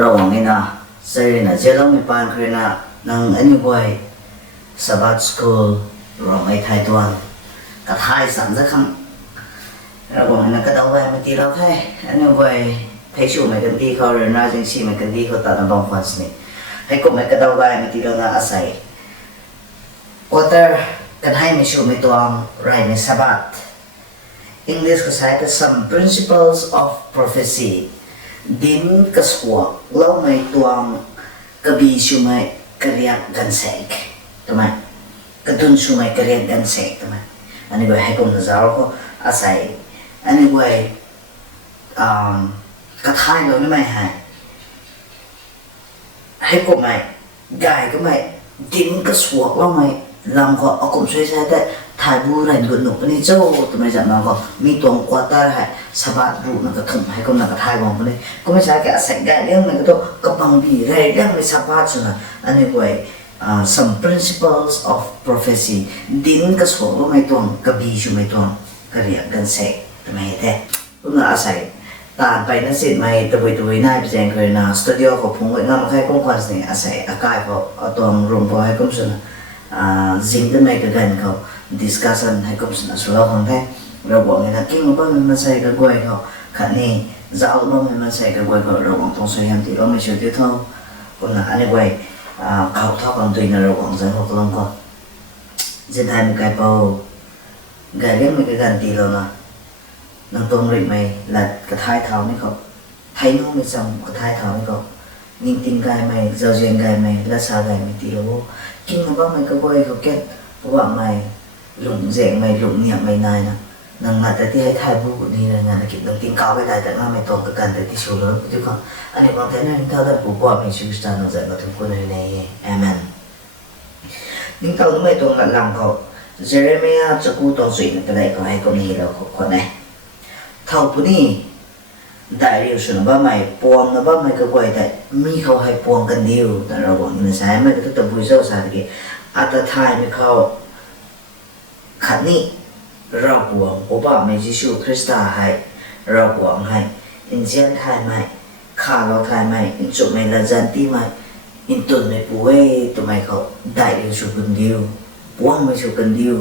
ระหว่างนี้นะเซรีนะเจ้าเราไม่ปานคืนนะนั่งอันนี้ไว้สบัดสกูลรองไอ้ไทยตัวกระทายสั่นสักคำระหว่างนั้นก็ต้องไว้มาตีเราไทยอันนี้ไว้ให้ชูไม่กันดีเขาเรียนราชสีไม่กันดีเขาตัดน้ำบางฟันสนิทให้กลุ่มไม่ก็ต้องไว้มาตีเราหน้าอาศัยควอเตอร์กันให้ไม่ชูไม่ตัวไรไม่สบัด English ก็ใช้เป็น some principles of prophecy ดินกระสวกเล่าไม่ตัวกระบี่ชูไม่กระเรียกกันเสกทำไมกระตุนชูไม่กระเรียกกันเสกทำไมอันนี้ไว้ให้กลุ่มเราก็อาศัยอันนี้ไว้กระทายเราไม่ให้กลุ่มไม่กายก็ไม่ดินกระสวกเล่าไม่ลำก็เอากลุ่มช่วยใช้แต่ถ่ายบูไรหนุนนี่เจ้าทำไมจับน้องก็มีตัวกวาดได้ให้สบายรูนั่นก็ถุงให้กลุ่มนั่นก็ถ่ายมองไปเลยก็ไม่ใช่แค่ใส่ได้เรื่องมันก็ต้องกระบังบีไรเรื่องไม่สบายสุดนะอันนี้ไว้some principles of prophecy ดินกระสวกเล่าไม่ตัวกระบี่ชูไม่ตัวกระเรียกกันเสกทำไมแต่ก็น่าอาศัยตาไปนั่นสิไม่ตัวน่าไปแจ้งเคยนะสตูดิโอของผมก็งานมาแค่กุ้งควันสิอาศัยอากาศพอเอาตัวรวมพอให้กุ้งสุนสิ่งที่ไม่กันกันเขาดิสคัสกันให้กุ้งสุนสุดแล้วของแท้เราบอกไงนะกิ้งมันมันใส่กระกวยเขาขันนี้จะเอาลมมันใส่กระกวยเขาเราบอกตรงส่วนยังที่เราไม่ช่วยที่เท่าคนน่ะอันนี้ไว้เขาเท่ากันตัวนี้เราบอกจะเขาลงก่อนจะได้ไม่ไกลเปล่าไกลเรื่องไม่กันตีเรานะนั่งตรงริมไม่หลัดกระทายเท้านี่เขาไทยน้องไม่จำกระทายเท้านี่เขานิ่งติงไกลไม่เจ้าเจียงไกลไม่และสาไกลไม่ตีเรากินมันบ้างไม่ก็บ่อยเขาเก็ตเพราะว่าไม่หลุมเจียงไม่หลุมเนี่ยไม่นายนะนั่งงานแต่ที่ให้ไทยพูดนี่นะงานกินนั่งติงเก้าไปได้แต่งานไม่ตรงกันแต่ที่ชูแล้วทุกคนอันนี้บางทีนั่งเท่าได้ผู้ว่าไม่ชื่อสตาร์นั่งใจก็ทุกคนในเอเมนนิ่งเท่าไม่ตรงกันลำเขาเจเรมียจะกู้ตัวสุดก็ได้ก็ให้คนนี้เราคนไหนเท่าผู้นี้ได้เรียกส่วนว่าไม่ปวงนะว่าไม่ก็บ่อยแต่มีเขาให้ปวงกันเดียวแต่เราบอกนี่ใช่ไม่ก็ต้องบุญเจ้าสาธิตอัตถายไม่เขาขันนี้เราปวงเพราะว่าไม่ยิสูคริสต์ให้เราปวงให้อินเดียนไทยไม่ข้าเราไทยไม่อินจุไม่ละจันตีไม่อินตุนไม่ป่วยตัวไม่เขาได้เรียกส่วนกันเดียวปวงไม่ส่วนกันเดียว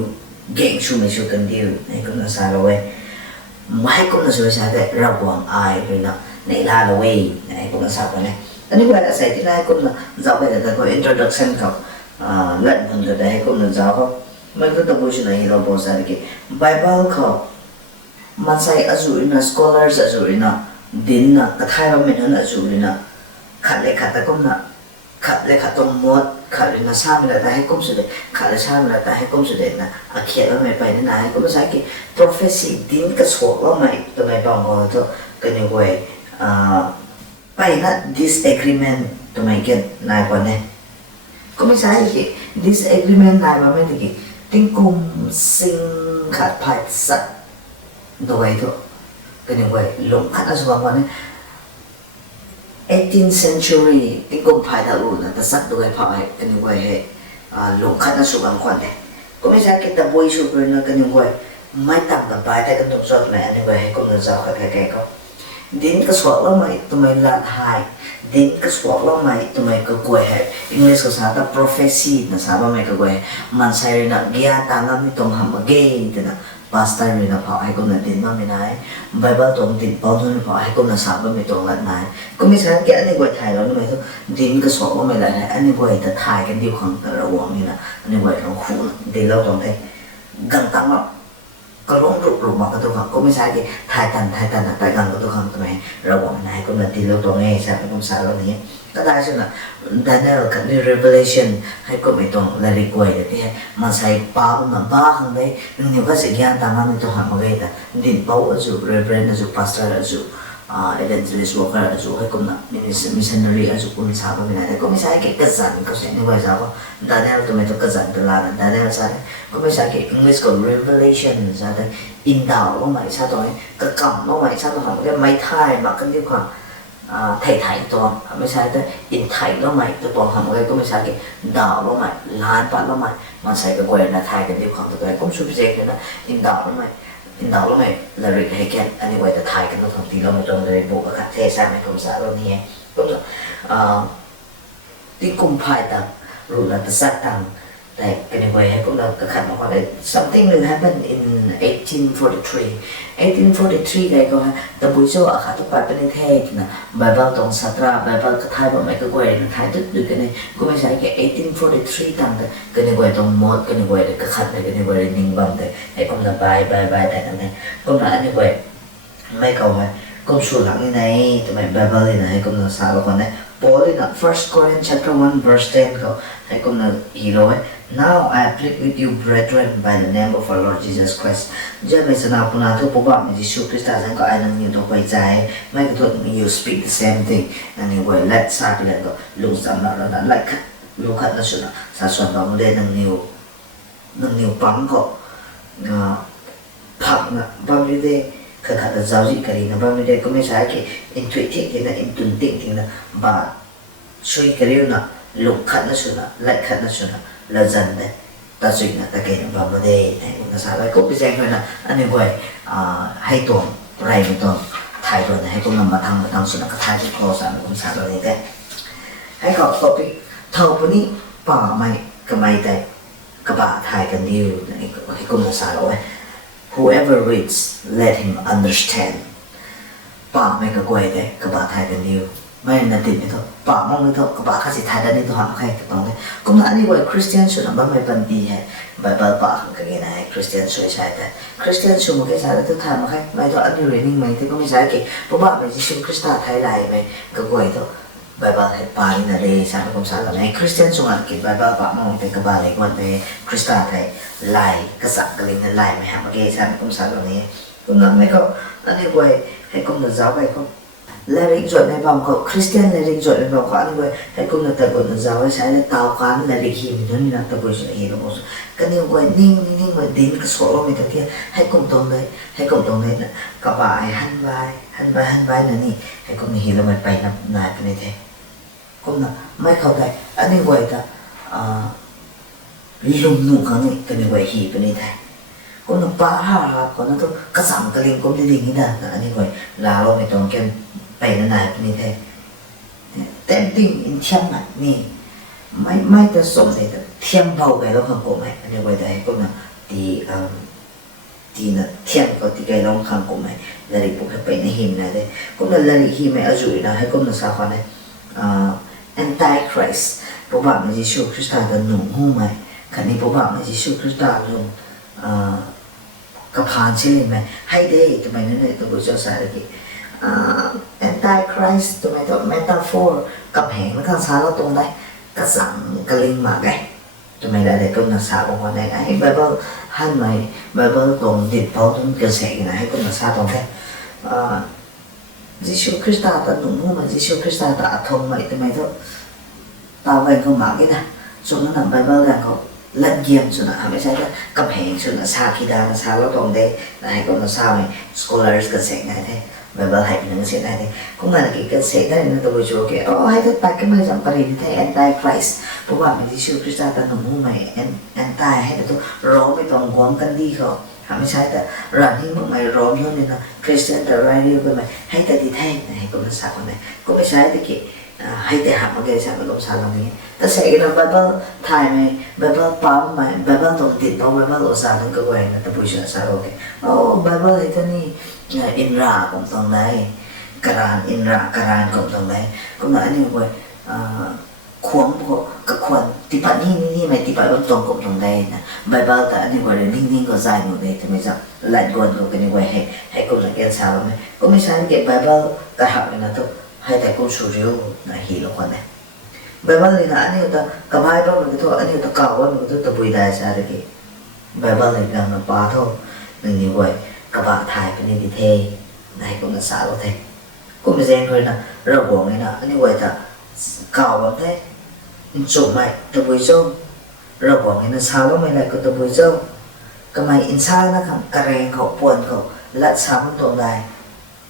เก่งส่วนไม่ส่วนกันเดียวนี่ก็น่าสาระเว้ยไม่ก็น่าสนใจแต่เราบวงอายเลยนะในลาละเว้ยนี่ก็น่าสาระเนี่ยอันนี้เวลาใส่ที่ไรก็น่าจะไปแต่ก็ introduction เขาเล่นมันก็ได้ก็น่าจะเขามันก็ต้องพูดในเราบอกสักที Bible เขามันใส่อาจุรินะ scholars อาจุรินะดินนะกระทายว่ามันนั่นอาจุรินะขัดเลยขัดแต่ก็น่ะขัดเลยขัดตรงมดขัดเลยนะซ้ำเลยแต่ให้ก้มสุดเลยขัดเลยซ้ำเลยแต่ให้ก้มสุดเลยนะอาเขียนว่าไม่ไปนั่นนะให้ก้มใส่กี่ prophecy ดินกระสวกว่าไม่ตัวไม่บอกว่าตัวกันยังไงไปนะ disagreement ตัวไม่เกินนายคนเนี่ยก็ไม่ใช่กี่ disagreement นายว่าไม่ถึงกี่ทิ้งกุมสิ่งขัดภายสัตว์ตัวไอ้ตัวกันยังไงหลงขัดอะไรสักวันเนี่ย18th century ทิ้งกุมภายดารุนะแต่สัตว์ตัวไอ้ภายกันยังไงหลงขัดอะไรสักวันเนี่ยก็ไม่ใช่กี่ตะบุยสุดเลยนะกันยังไงไม่ต่างกันไปแต่กันต้องสดเลยอันนี้ไว้ให้คนเราจะเข้าใจกันก็ดินก็สวกแล้วไหมตัวไม่ละหายดินก็สวกแล้วไหมตัวไม่ก็กลัวเหรออังกฤษภาษาแต่ prophecy นะสาบไม่ก็กลัวมันใช้เรื่องนักเกียรติต่างๆมีตรงหำเกย์แต่นะ pastor เรื่องพอให้คนนั้นดินบ้างไม่ได้ Bible ตรงดินป้อนทุนพอให้คนนั้นสาบไม่ตรงละนายก็ไม่ใช่แค่อันนี้กลัวไทยแล้วนี่ไม่ต้องดินก็สวกแล้วไม่ได้อันนี้กลัวแต่ไทยกันดีของแต่ระวังนี่นะอันนี้กลัวเราคู่ดินเราตรงไหนกังตั้งอ่ะก็ร้องรุกมาก็ตัวเขาก็ไม่ใช่ที่ไทยตันแต่กันก็ตัวเขาทำไมเราบอกนายก็มันตีเราตัวนี้ใช่ไหมผมสาวเรานี้ก็ได้ใช่ไหมDaniel กับนี่ Revelation ให้ก็ไม่ตรงละลิกวยแต่ที่มันใส่ป้ามันบ้าข้างในนึกว่าสิ่งอย่างต่างๆมันตัวหางมาเลยแต่ดินเป้าอาจุ Reverend อาจุ Pastor อาจุ evangelist worker อาจุให้ก็มันmissionary อาจุคุณสาวไม่ได้แต่ก็ไม่ใช่แค่กษัตริย์ก็ใช่นี่ว่าสาวDaniel ตัวไม่ตัวกษัตริย์ตัวลานะ Daniel ใช่ก็ไม่ใช่แค่ English ก็ Revelation ใช่แต่อินดาวว่าไม่ใช่ตัวนี้ก็กำว่าไม่ใช่ตัวหางก็ไม่ไทยมากันที่ความไทยตัวไม่ใช่แต่อินไทยแล้วไม่ตัวหางก็ไม่ใช่แค่ดาวแล้วไม่ล้านปัดแล้วไม่มันใส่กับกวยนะไทยกันที่ความตัวก็ผมชูพิเศษเลยนะอินดาวแล้วไม่อินดาวแล้วไม่ละริกให้แก่อันนี้ไว้แต่ไทยกันตัวของที่เราไม่ตรงเลยบุกกับเทศใช่ไหมผมสาวเราเนี่ย ก็ที่กุมภายตังรู้ละตสักตังแต่กันในวัยให้พวกเราก็ขัดมาก่อนเลย something will happen in 1843 1843ไงก็ฮะแต่บุญโซ่อาคาตุปัดเป็นเทศนะไบเบิลตรงสัตราไบเบิลก็ทายแบบไม่ก็กวยนะทายดึกกันเลยก็ไม่ใช่แค่1843ตังแต่กันในวัยตรงหมดกันในวัยก็ขัดในกันในวัยนิ่งบังแต่ให้ก็มาบายแต่กันเลยก็มาอันในวัยไม่ก็ว่าก็สู้หลังนี่ไงทำไมไบเบิลนี่ไงก็มาสาวคนนี้Paul in First Corinthians chapter 1 verse 10 go hay kung na hilo now I plead with you brethren by the name of our Lord Jesus Christ diyan may sanapo nato po ba may Jesus Christ asan ko ay nang niyo ko ay may katot you speak the same thing anyway let's sa pilan ko lusam na like lukat na siya sa son mo din ng niyo pang ko phak na pamide khởi khởi là giáo dị cái này bao nhiêu đây có mấy sai cái intuitive thì là intuitive thì là bà suy cái điều nào lục khởi nó sửa lại khởi nó sửa là dần đấy ta suy là ta kể vào vấn đề này cũng là sao đấy cũng bị xem thôi là anh em vậy hay tuần này một tuần thay tuần này hay cũng nằm mà thằng sửa cái thay thì khó sản cũng sao rồi đấy hay học topic thầu bữa ní bà mày cái mày đây các bạn thay cái điều này cũng là sao rồi Whoever reads, let him understand. Bà mấy cái quay đấy, các bạn thay cái điều mấy là tìm cái thôi. Bà mong cái thôi, các bạn khác chỉ thay đến thôi học hay cái bằng đấy. Cũng là như vậy, Christian số là mấy phần đi hay, bà cái này Christian số sai đấy. Christian số một cái sai là thứ thay mà hay, mấy thôi anh điều này mấy thì có mấy sai cái, bố bà mấy chỉ Christa thay lại mấy cái quay thôi. Bible hay pa na rin sa kung saan lang Christian so nga kit Bible pa mo te kabalik mo te Krista te lai kasak galing na lai may hamagay sa kung saan lang ni kung nga may ko ano way hay kung na giáo hay kung lyric rồi này vòng có Christian lyric rồi này vòng có anh way hay kung na tagot na giáo sai na tao kan lyric him no ni na tagot sa hilo mo kani way ning mà din ka solo mi ta hay kung tong đấy na ka ba ai han vai na ni hay kung hilo may pai na cái này thế cũng là mấy khẩu đây anh ấy gọi ta lùng nụ cái này gọi hi cái này thay cũng là ba ha còn nó thôi cái sắm cái linh cũng đi đi như là anh ấy gọi là lo mấy trong cái bày nó này cái này thay tem tin in thiam mà nè mấy ta sống này ta thiam vào cái lo không có mày anh ấy gọi đây cũng là thì là thiam có thì cái lo không có mày là đi buộc cái bày này him này đây cũng là đi him mày ở dưới là hay cũng là sao con này Antichrist พระบาทเยซูคริสต์จะหนุนหุ้มไหมคันนี้พระบาทเยซูคริสต์ลงกระพานเช่นไหมให้ได้ทำไมนั่นเลยตัวบุญเจ้าสายเลยAntichrist ทำไมต้อง metaphor กับแห่งแล้วก็สารตรงไหนกระสังกระลิงมาไงทำไมได้ก็น่าสาบงได้ไงไบเบิลหันไหมไบเบิลตรงดิบเผาตรงกระแสนะให้ก็น่าสาตรงแค่Giêsu Christ ta nung mu mà Giêsu Christ ta thông mày từ mày thôi tao về không bảo cái này rồi nó nằm Bible là có lần giềng rồi là mấy sai đó cầm hẹn rồi là xa khi ta là xa lắm còn đây là hay còn là sao này scholars cái sẽ này thế Bible hay những cái sẽ này thế cũng là cái sẽ này nó tôi cho cái hay tất cả cái mấy dòng bài như thế Antichrist bố bảo mình Giêsu Christ ta nung mu mày anti hay là tôi rõ mấy vòng quấn căn đi khôngไม่ใช่แต่ร้านที่มึงไม่ร้อนเท่านี้นะคริสเตียนแต่รายเดียวกันไหมให้แต่ที่แท้ให้ก็ไม่สักคนไหนก็ไม่ใช่แต่กี่ให้แต่หักมาเกยสักมันก็สารตรงนี้แต่เสกนะไบเบิลไทยไหมไบเบิลปั๊มไหมไบเบิลตรงติดเพราะไบเบิลอุตส่าห์ถึงก็ไว้นะแต่ผู้เชี่ยวชาญโอเคโอ้ไบเบิลไอ้ตัวนี้อินราของตรงไหนกรานอินรากรานของตรงไหนก็มาอันนี้ไว้ควงพวกก็ควรที่ปัจนี่ไม่ที่ปัจตรงกับตรงใดนะใบเบาแต่อันนี้ว่าเรื่องนิ่งๆก็ใจหมดเลยทำไมจ๊ะหลายคนก็เป็นว่าให้คนสังเกตสาวไหมก็ไม่ใช่เก็บใบเบาแต่หักเลยนะทุกให้แต่คนสูริวนะฮีโร่คนนี้ใบเบาเลยนะอันนี้ตัวกับใบเบามันก็ตัวอันนี้ตัวเก่าว่ามันก็ตัวบุยได้ใช่ไหมกี่ใบเบาเลยกันมาป้าทุกหนึ่งนี่ไว้กับบ้าไทยเป็นนี่เท่ให้คนสาวเท่ก็ไม่ใช่คนนะเราบอกไงนะอันนี้ไว้แต่เก่าแบบเท่chụp mày từ buổi trâu rồi bỏ cái nó sao đó mày lại có từ buổi trâu cái mày inside nó không cà rèn họ buồn họ lật sao con tồn tại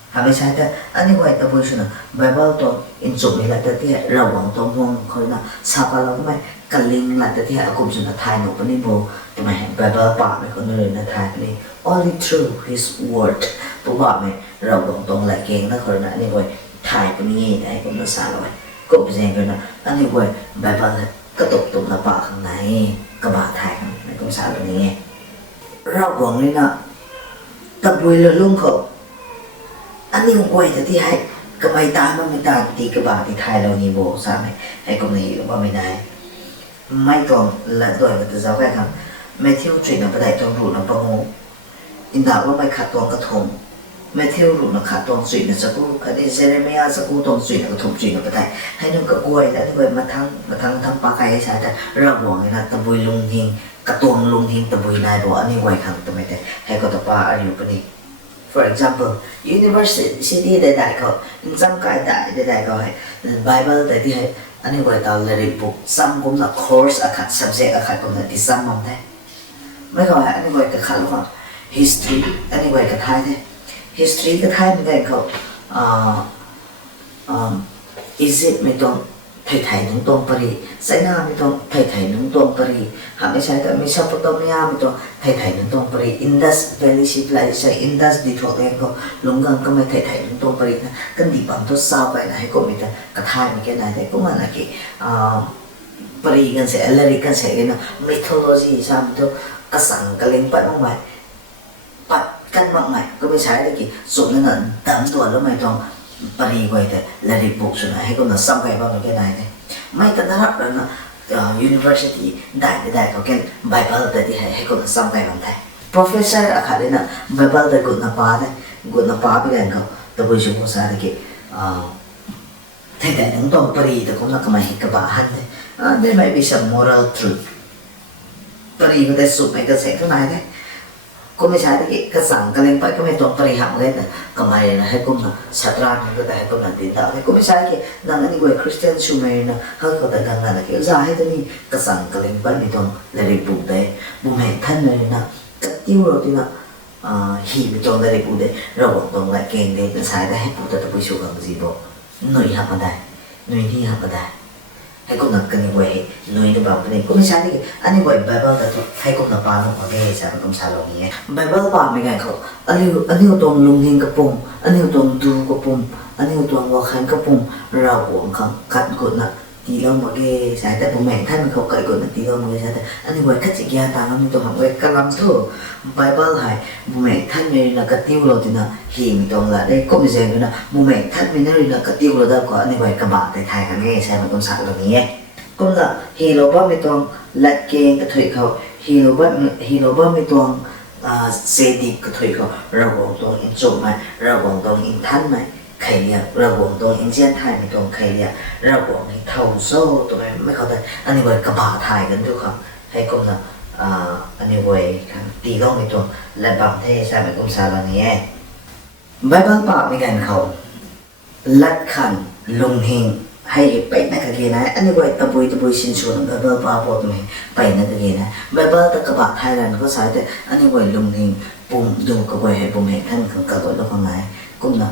hả mày sai thế anh ấy quay từ buổi trâu bài bao tồn in chụp mày lại từ thế rồi bỏ tôm hoang khơi nào sao cả lắm mày cả linh lại từ thế cũng chỉ là thay nộp bên đi bồ thì mày bài bao bỏ mày còn nơi là thay cái này only through his word bố bỏ mày rồi bỏ tồn lại kèn nó khơi nào anh ấy quay ถ่ายคนนี้ได้ก็มาสาเลยก็เป็นยังไงนะอันนี้เว้ยใบบางก็ตกตุ่มระบาข้างในกระบะถ่ายกันในก็สาแบบนี้เราหวังเลยนะตะบุยเลยลุงเขาอันนี้เว้ยแต่ที่ให้ก็ไม่ตามมันไม่ตามตีกระบะที่ถ่ายเรานี่โบสาไหมให้ก็ไม่ว่าไม่ได้ไม่ต้องละด้วยก็จะเจ้าแค่ครับไม่เที่ยวจุดนั้นไปได้จงรู้นะประงอินดาว่าไม่ขาดตัวกระทงไม่เที่ยวรู้นะขาดตัวจุดนะสักกูก็ได้เซเลเมียสักกูตรงจุดนะกระทงจุดนะไปได้ให้นึกก็กล้วยแล้วด้วยมาทั้งปลาไก่ให้ใช้แต่เราหวังเลยนะตะบุยลุงทิ้งกระตวงลุงทิ้งตะบุยนายบอกอันนี้ไว้ครั้งแต่ไม่ได้ให้ก็ตะปาอันนี้ปนี่ for example university ได้เขาจำกัดได้เขาให้ Bible แต่ที่ให้อันนี้ไว้ตอนเรียนบุ๊กซ้ำก็นะ course อาคาร subject อาคารก็นะที่ซ้ำมันได้ไม่เขาให้อันนี้ไว้กับขันว่า history อันนี้ไว้กับไทยได้ history กับไทยไม่ได้เขาis it ไม่ต้องไทยนุ่งตรงปรีไซน่าไม่ต้องไทยนุ่งตรงปรีหากไม่ใช่แต่ไม่ชอบตรงนี้ไม่ต้องไทยนุ่งตรงปรีอินดัสเวลิชิปไลใช่อินดัสดีทั่วเองก็ลงกันก็ไม่ไทยนุ่งตรงปรีนะกันดีบังทุกสาวไปนะให้ก็มีแต่กระทายมีแค่ไหนแต่ก็มันอะไรปรีกันเสียอะไรกันเสียนะมิโทโลจีใช่ไหมทุกกระสังกระเล็งปัดมากมายปัดกันมากมายก็ไม่ใช่เลยกี่ส่วนนั้นดำตัวแล้วไม่ต้องปริไว้แต่ละรีบุกสุดให้ก็น่าซ้ำไปบ้างก็ได้เนี่ยไม่ต้องนับแล้วนะuniversity ได้เขาแค่ Bible แต่ที่ให้ก็น่าซ้ำไปบ้างได้ professor อาคาเดนะ Bible แต่กุนปาได้กุนปาไปกันเขาแต่บุญชุมสารที่แต่หนังตรงปริแต่ก็น่าก็ไม่เห็นกระบะหันเลย there might be some moral truth ปริก็ได้สุดไม่ก็เสียข้างในได้ก็ไม่ใช่ที่กระสังกระเลงไปก็ไม่ตรงปริหักเลยนะก็ไม่นะให้กุมนะชัตรามันก็แต่ให้กุมนันตินดาวให้ก็ไม่ใช่ที่นั่งอันนี้เว้ยคริสเตียนชูเมย์นะเขาก็แต่ดังนั้นนะที่จะให้ตัวนี้กระสังกระเลงไปไม่ตรงเลยรีบุกได้บุเมท่านเลยนะก็ที่เราที่นะหีไม่ตรงเลยรีบุกได้เราบอกตรงเลยเก่งได้เป็นสายได้ให้ปุ๊บแต่ตัวผู้ชูกันสิบอกหน่วยหักมาได้หน่วยที่หักมาได้ให้กุมนักกันนี่เว้ยหน่วยที่แบบนี้ก็ไม่ใช่ที่อันนี้เว้ย Bible แต่ให้กุมนักปาลงมาได้ใช่ไหมกุมสาลงนี้ Bible ปาไม่ไงเขาอันนี้ตรงลุงหิงกระปงอันนี้ตรงดูกระปงอันนี้ตรงวัวขันกระปงเราหวงเขากัดกดนะตีเราหมดเลยใช่แต่ผมแม่ท่านเขาเกิดกดนะตีเราหมดเลยใช่แต่อันนี้เว้ยคัดจิกยาตามมันตัวของเว้ยกำลังทั่ว Bible ให้ผมแม่ท่านเนี่ยนะกระติ้วเราที่นะหิมตรงละได้ก็ไม่ใช่เลยนะผมแม่ท่านไม่ได้เลยนะกระติ้วเราได้ก็อันนี้เว้ยกระบะแต่ไทยกันนี่ใช่ไหมกุมสาลงนี้ก็ละฮีโร่บ้าไม่ต้องลัดเกงกระถุยเขาฮีโร่บ้าไม่ต้องเซดิกกระถุยเขาระวังตรงอินจุไหมระวังตรงอินทันไหมใครเรียกระวังตรงอินเจียนไทยไม่ตรงใครเรียกระวังให้เท่าโซ่ตัวไหนไม่เข้าใจอันนี้เว้ยกระบะไทยกันด้วยครับให้ก็ละอันนี้เว้ยตีต้องไม่ตรงและบางเทศใช่ไหมกุมสาลนี้ใบบางปากไม่กันเขาลัดขันลงหิงให้ไปนักเรียนนะอันนี้ไว้ตะบุยชินชวนแบบบ้าบอตัวนี้ไปนักเรียนนะแบบตะกบะไทยแลนด์ก็ใช้แต่อันนี้ไว้ลงทิ้งปุ่มดูก็ไว้ให้ปุ่มให้ท่านของกระโดดแล้วข้างในก็นะ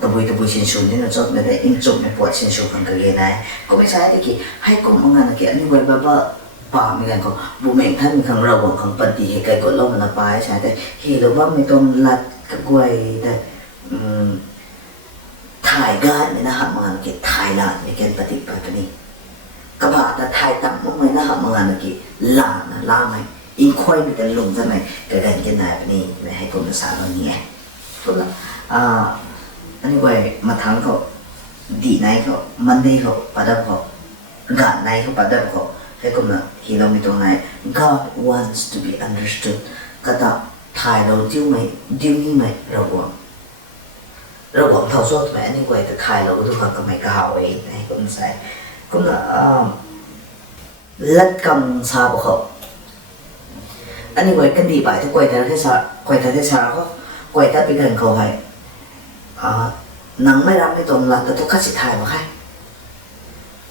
ตะบุยชินชวนนี่เราจดไม่ได้อินจบไม่ปวดชินชวนของเรียนนะก็ไม่ใช่ที่ให้กลุ่มงานที่อันนี้ไว้แบบป่าไม่กันก็ปุ่มให้ท่านของเราของปฏิให้ไกลกดลงมันไปใช่แต่ที่เราว่าไม่ต้องลัดกับไว้แต่ถ่ายงานเนี่ยนะฮะมางานกี่ถ่ายลานเนี่ยกันปฏิบัตินี้กระบะแต่ถ่ายตั้งมั่งเลยนะฮะมางานกี่ลานนะลาไหมอินค่อยมีแต่ลงใช่ไหมกระกันกันไหนปนี้ไม่ให้คนภาษาเราเนี่ยพูดละอันนี้ไว้มาทั้งเขาดีไหนเขามันดีเขาปัดดับเขางานไหนเขาปัดดับเขาให้คนละที่เรามีตรงไหน God wants to be understood ก็ต้องถ่ายเราดิ้วไหมดิ้วนี่ไหมเราหวังเราหวังเท่าโซ่ไหมอันนี้ไว้แต่ถ่ายเราทุกคนก็ไม่กล้าไว้ให้คนใส่ก็ลัดกำซาบเขาอันนี้ไว้กันดีไปทุกไว้แต่ที่ชาเขาไว้แต่เป็นเงินเขาให้หนังไม่รับไม่ตรงหลักแต่ทุกขั้นสิทายมาให้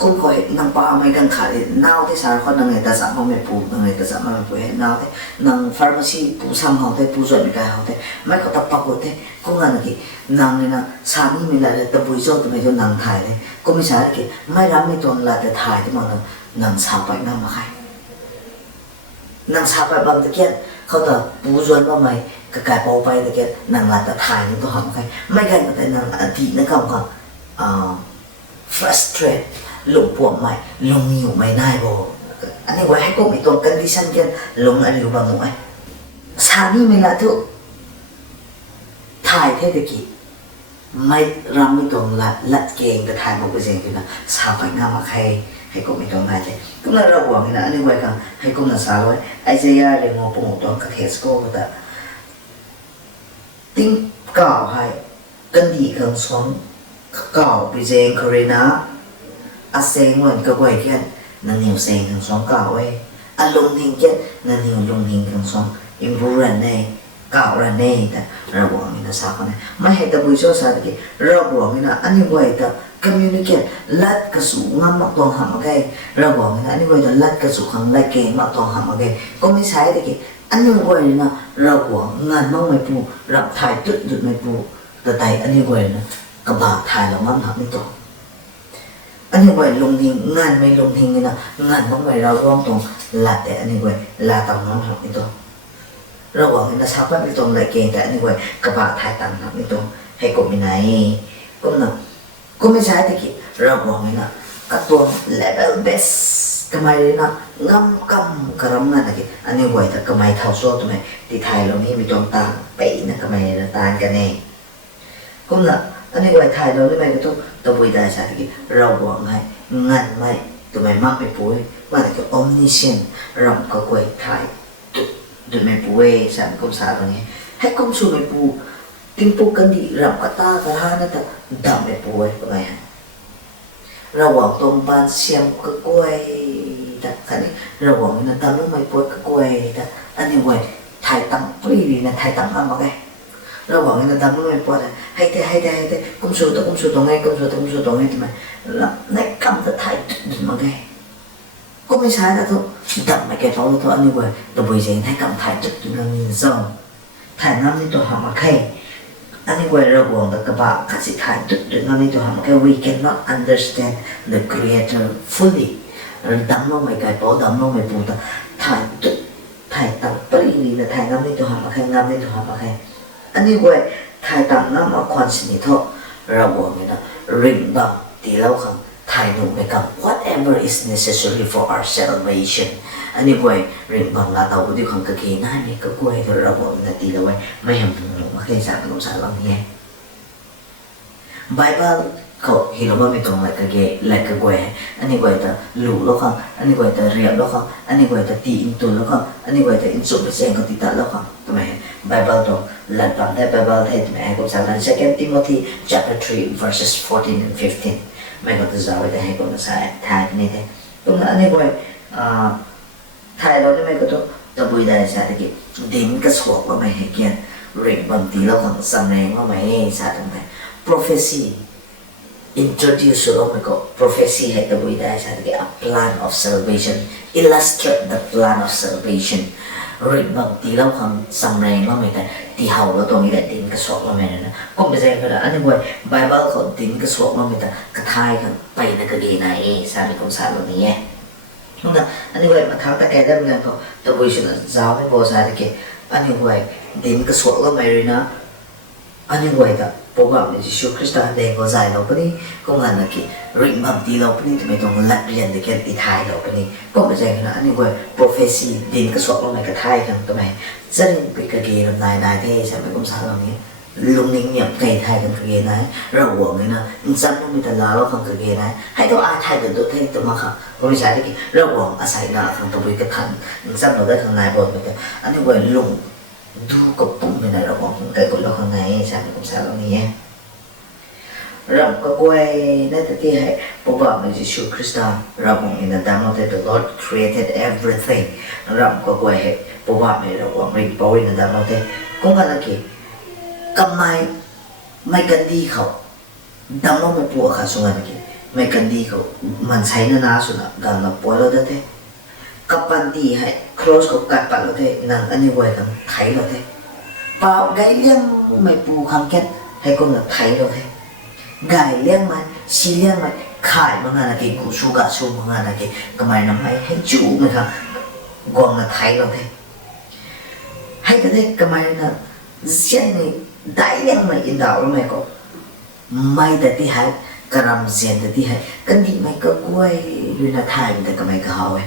คนคอยนางปลาไม่กันขาดน่าวที่ชาเขานางไงแต่สามเขาไม่ปูนางไงแต่สามเขาไม่ปูให้น่าวที่นางฟาร์มาซีปูซ้ำเขาที่ปูส่วนไม่กล้าเขาที่ไม่เขาตับปักเขาที่ก็งานอะไรนางเนี่ยนะสามีมีอะไรแต่ปุยโจ้แต่ไม่โดนนางถ่ายเลยก็ไม่ใช่อะไรไม่รับไม่ตรงหลักแต่ถ่ายที่มันนางสาวไปนั่งมาให้นางสาวไปบางตะเกียบเขาแต่ปูส่วนว่าไม่กระกายเบาไปตะเกียบนางหลักแต่ถ่ายนี่ตัวหอมใครไม่กันแต่นางอดีตนะครับเขา frustrate ลงปวดใหม่ลงอยู่ไม่ได้บ่อันนี้ไว้ให้ก็มีตัว condition กันลงอันอยู่บางหน่วยสานี่ไม่ละทุกถ่ายเทศกิจไม่รำไม่ตรงลัดเก่งแต่ถ่ายบอกไปเองคือนะสาวไปหน้ามาใครให้ก็ไม่ตรงได้เลยก็น่าระวังนะอันนี้ไว้กันให้ก็น่าสาวไว้ไอ้เจียเรื่องงอปงตรงกับเทสโก้ก็แต่ติ้งเก่าให้กันดีกันสองเก่าไปเองคารีนาอาเซงวันก็ไว้กันนั่นเหนียวเซงกันสองเก่าไว้อารมณ์ทิ้งกันนั่นเหนียวลงทิ้งกันสองอิมพูรันเน่เก่ารันเน่แต่ระวังนะสาวคนนี้ไม่ให้ตะบุยโซ่สาวตะกี้ระวังนะอันนี้ไว้แต่ communicate ลัดกระสุงมักตองหามาไกระวังนะอันนี้ไว้แต่ลัดกระสุขังลัดเก่งมักตองหามาไกก็ไม่ใช่ตะกี้อันนี้ไว้นะระวังงานมั่งไม่ปูรับถ่ายจุดหยุดไม่ปูแต่ไตอันนี้ไว้นะกระบะถ่ายแล้วมั่งหักไม่ตองอันนี้ไว้ลงทิ้งงานไม่ลงทิ้งนะงานมั่งไม่เราร่วมตรงลัดแต่อันนี้ไว้ลาตองมั่งหักไม่ตองระหว่างนั้นชาวบ้านไม่ตรงเลยเก่งแต่อันนี้ไว้กระบะถ่ายตังหักไม่ตรงให้กบไม่ไหนก็นะก็ไม่ใช่ตะกี้ระหว่างนั้นก็ตัว level best ก็ไม่เลยนะงำกำกระรำนั่นตะกี้อันนี้ไว้แต่ก็ไม่เท่าโซ่ตัวไหนที่ไทยเรานี่มีตรงตาไปนะก็ไม่ละตานกันเองก็นะอันนี้ไว้ไทยเราไม่ก็ต้องตัวบุยได้ใช่ตะกี้ระหว่างให้งานไม่ตัวไม่มากไม่ป่วยว่าแต่ก็ omniscient รำก็ไว้ไทยดูไม่ป่วยฉันก็สาตรงนี้ให้ก้มชูไม่ปูทิ้งปูกันดีรับกระตากระหานั่นแต่ดำไม่ป่วยก็ไงฮะระหว่างตรงบานเสียมก็กล้วยแต่คันนี้ระหว่างนั้นตามลูกไม่ป่วยก็กล้วยแต่อันนี้ไว้ถ่ายตั้งปรีดีนะถ่ายตั้งมาไงระหว่างนั้นตามลูกไม่ป่วยให้แต่ก้มชูตรงไงก้มชูตรงไงทำไมแล้วในกำจะถ่ายดึงมาไงก็ไม่ใช่แล้วทุกดำไม่แก่ท้องทุกอันนี้ไว้ตัวบริษัทให้กำถ่ายจุดดึงเงินส่งถ่ายน้ำนี่ตัวหามาแค่อันนี้ไว้ระหว่างกับกระบะคัดสิถ่ายจุดดึงเงินนี่ตัวหามาแค่ we cannot understand the creator fully ดำน้องไม่ไก่ปอดำน้องไม่ปูแต่ถ่ายจุดถ่ายตั้งปรีนี่นะถ่ายน้ำนี่ตัวหามาแค่น้ำนี่ตัวหามาแค่อันนี้ไว้ถ่ายตั้งน้ำมาควันสนิทระหว่างนี่นะริมบังตีแล้วคำถ่ายหนุ่มไปกับ whatever is necessary for our salvation อันนี้ไว้เรื่องบางลาเตาที่ของกระเกน่านี่ก็กล้วยที่เราบอกนาทีละไว้ไม่เห็นหนุ่มมาแค่สามขนมสารบางทีไบเบิลเขาเห็นว่าไม่ตรงอะไรกระเกและกระกล้วยอันนี้ไว้แต่หลูแล้วครับอันนี้ไว้แต่เรียบแล้วครับอันนี้ไว้แต่ตีอินตุแล้วครับอันนี้ไว้แต่อินสุดเสียงก็ติดตัดแล้วครับทำไมไบเบิลตรงหลังจากได้ไบเบิลให้ทำไมให้กับสารนั้น Second Timothy chapter 3 verses 14 and 15ไม่ก็จะสาวแต่ให้คนมาใส่ถ่ายนี่แต่ตรงนั้นนี่บ่อยถ่ายเราได้ไหมก็ต้องตะบุยได้ใช่ตะกี้ดินก็สวกว่าไม่ให้เกียรเร่งบางทีเราของสำเร็จว่าไม่ให้ใช่ตรงไหน prophecy introduce เราไม่ก็ prophecy ให้ตะบุยได้ใช่ตะกี้ a plan of salvation illustrate the plan of salvation เร่งบางทีเราของสำเร็จว่าไม่แต่ที่เขาเราตรงนี้แหละดินก็สวกว่าไม่นะก็ไม่ใช่ก็ได้อันนี้บ่อยไบเบิลเขาดินก็สวกว่าไม่แต่กระทายกันไปในกระดีไหนใช่ไหมคุณสาวแบบนี้นะอันนี้ไว้มาทั้งตะแกรงได้เหมือนกันเขาตัวบุญชนจ้าวไม่บอกใช่ตะแกอันนี้ไว้ดินก็สวกว่าไม่เลยนะอันนี้ไว้แต่พวกเราเนี่ยยิสุคริสต์เด็กก็ใจเราปนี่ก็งานนักกิริมบังตีเราปนี่ทำไมต้องลัดเรียนเด็กที่ไทยเราปนี่ก็ไม่ใช่ขนาดอันนี้ไว้ prophecy ดินก็สวกว่าไม่กระทายกันทำไมจะเรียนไปกระเกลำนายเท่ใช่ไหมคุณสาวแบบนี้ลุงนิ่งเงียบไก่ไทยกันกระเกนะเราหวงเลยนะจันต้องมีแต่ลาเราของกระเกนะให้ตัวอาไทยกันตัวเท่ตัวมาค่ะก็ไม่ใช่ตะกี้เราหวงอาศัยลาของตัวบุยกระทันจันเราได้ข้างในบนไปแต่อันนี้ไว้ลุงดูกับปุ่มไปไหนเราหวงไก่คนเราข้างในใช่ไหมคุณสาวแบบนี้เราก็กล้วยนั่นแต่ที่ให้พวกเราในยิสุคริสต์เราหวงในดามโนเต the Lord created everything เราก็กล้วยให้พวกเราในเราหวงในปอยในดามโนเตก็งานนักกิกำไมไม่กันดีเขาดำลงไปปัวค่ะส่วนนั้นกี่ไม่กันดีเขามันใช้นาสุนัขกันมาปัวเราได้เท่กับปันดีให้ close กับกัดปัดเราเท่นั่งอันนี้ไว้กันไถเราเท่เปล่าไก่เลี้ยงไม่ปูคำแค่ให้คนละไถเราเท่ไก่เลี้ยงมันชีเลี้ยงมันขายมังงานกี่กูชูกะชูมังงานกี่ก็ไม่นำให้จูไหมครับกวางละไถเราเท่ให้กันได้ก็ไม่นะเช่นนี้ได้เลี้ยงไม่อินดาวเราไม่ก็ไม่แต่ที่ให้ karam zen da di hai kan di mai ka kuai lu na thai da ka mai ka hawe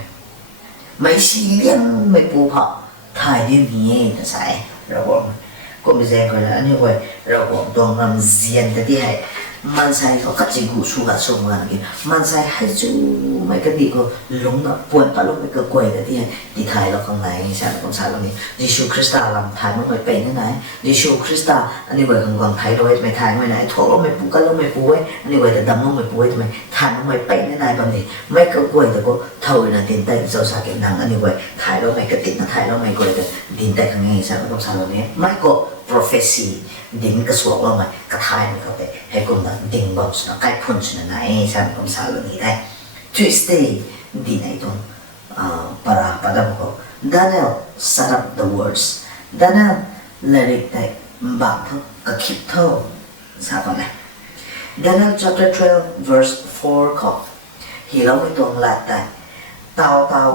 mai si liang mai pu pha thai di ni ta sai ra bo ko mi zen ko la ani wai ra bo dong ram zen da di hai man sai ko ka chi gu su ga so ma ki man sai hai chu mai ka di ko lung na puan pa lo mai ka kuai da di hai di thai lo khang nai sa ko sa lo ni Giêsu Christa lam thai mo mai pe na nai Giêsu Christa ani wai khang gwang thai lo mai thai mai nai tho lo mai pu ka lo mai pu ai ani wai da dam lo mai pu ai mai thai mo mai pe na nai bam ni mai ka kuai da ko thau na tin tai so sa ke nang ani wai thai lo mai ka tin na thai lo mai kuai da din tai khang ngai sa ko sa lo ni mai ko prophecy din ka suak lo mai ka thai mai ka te hai ko na ding bom sa kai phun na nai sa ko sa lo ni dai Tuesday di nai tong para pada ko Daniel set up the words Daniel lyric tai bang tho ka khip tho sa ko nai Daniel chapter 12 verse 4 ko hi lo mai tong la tai tao tao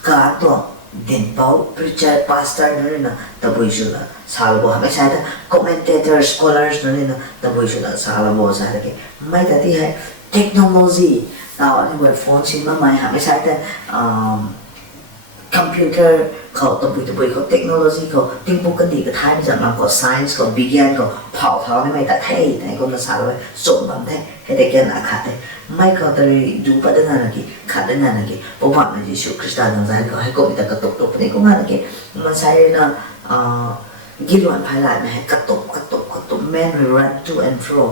ka to din pau preacher pastor no na tabui sula salbo hame sai da commentator scholars no na tabui sula salbo sa da ke mai ta ti hai technology tao ani word phone sin ma mai hame sai da computerเขาตัวบุยเขาเทคโนโลยีเขาติ้งปุ๊กกันดีก็ท้ายมันจะมาก็ science ก็วิทยาก็เผาเท้าไม่แต่เท่แต่ก็ภาษาเลยส่งบางเท่ให้ได้แก่หนาขาดเลยไม่ก็ตอนดูประเด็นนั้นกี่ขาดเด็นนั้นกี่เพราะว่ามันจะชูคริสต์นั่งใจก็ให้ก็มีแต่กระตุกตุกนี่ก็มากี่มันใช้นะกิลวนภายหลังให้กระตุกแม่น run to and fro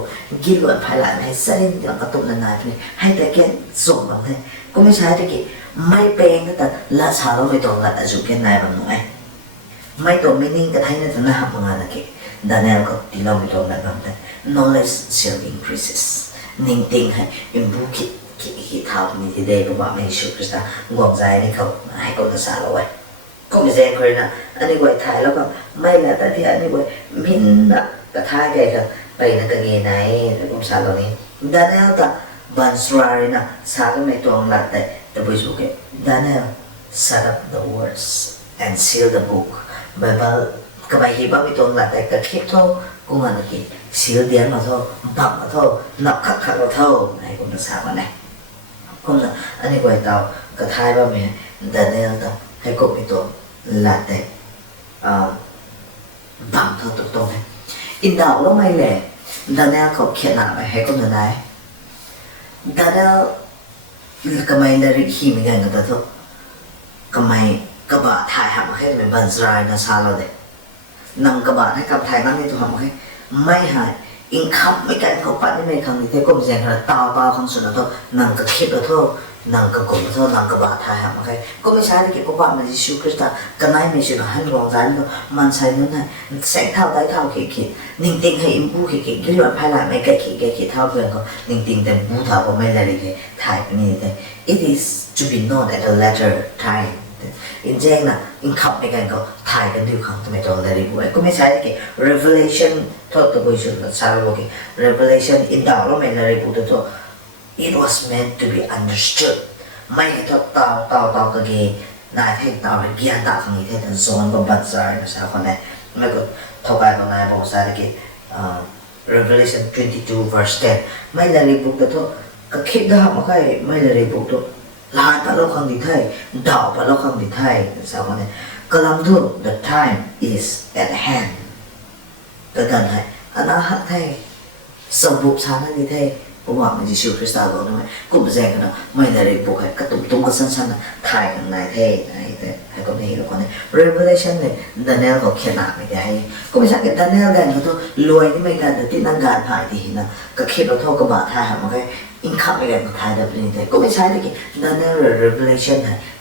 กิลวนภายหลังให้เส้นอย่างกระตุกนานๆนี่ให้แต่แก่ส่งบางเท่ก็ไม่ใช่แต่กี่ไม่เป็นแต่ละชาเราไม่ต้องละแต่จุกันนายบางหน่วยไม่ต้องไม่นิ่งก็ให้นั่นจะน่าหักงานนะกี่ดันเนลก็ที่เราไม่ต้องละบางแต่ knowledge still increases นิ่งติงให้อินบุคิดเท่านี้ที่ได้ก็ว่าไม่ชุกจะงวงใจนี่เขาให้คนละสาเราไว้ก็ไม่ใช่คนนะอันนี้ไว้ถ่ายแล้วก็ไม่ละแต่ที่อันนี้ไว้มินนะก็ถ่ายได้ก็ไปนั่นก็เงี้ยไหนแล้วก็สาเรานี้ดันเนลแต่บันสรารีนะสาเราไม่ต้องละแต่The voice book Daniel set up the words and sealed the book Bible kamay hiba itong latay kakip to kung ano ki seal diyan mo to bak mo to nakakak mo to ay kung nasama na kung na ano ko ito katay ba may Daniel to ay kung ito latay bak to to indaw lo may le Daniel ko kina may ay kung nanay Daniel kamay lyric hi mi gan ga to kamay ka ba thai ha ma khe me ban zrai na sa lo de nang ka ba hai kam thai nang ni to ha ma khe mai ha in khap mai kan ko pa ni mai khang ni the ko jen ha ta khang su na to nang ka khip lo to nang ka ko to nang ka ba thai ha ma khe ko mi sai ke ko ba ma Giêsu Christa ka nai me su na han rong zan to man sai nun ha seng thao dai thao ki ning ting hai im bu ki ki lo phai la mai ka ki thao phen ko ning ting ten bu thao ko mai la ri ke thai ni de it is to be known at a later time in jeng na in khap mai kan ko thai kan du khang to mai to la ri bu ko mai sai ke revelation to bo su na sa lo ke revelation in da lo mai la ri bu to it was meant to be understood ไม่ให้ทอดเตากะเกนายเพ่งเตาเป็นกิยาตาของนี้เท่าโซนบำบัดใจนะสาวคนนี้ไม่ก็ทบายของนายบอกสารกิจ Revelation 22 verse 10ไม่เลยบุกตัวก็คิดได้มาใครไม่เลยบุกตัวลานปะโลกขังดิไทยดาวปะโลกขังดิไทยสาวคนนี้กำลังดู the time is at hand ก็กันให้อนาคตไทยสมบูรณ์ชาติดิไทยเพราะว่ามันจะชื่อคริสต์บอกนะกูไม่แจ้งกันนะไม่ได้เลยบอกให้กระตุ้มตุ้มกันสั้นๆนะถ่ายกันนายเท่ให้ก็ไม่เห็นแล้วคนนี้ Revelation เนี่ยดานิเอลก็เขียนหนักไม่ได้ก็ไม่ใช่แค่ดานิเอลกันเขาตัวรวยนี่ไม่กันแต่ที่นั่งการถ่ายที่นะก็คิดเราเท่ากับบาทถ่ายหามาแค่อินคับไม่กันก็ถ่ายได้เป็นยังไงก็ไม่ใช่ที่ดานิเอล Revelation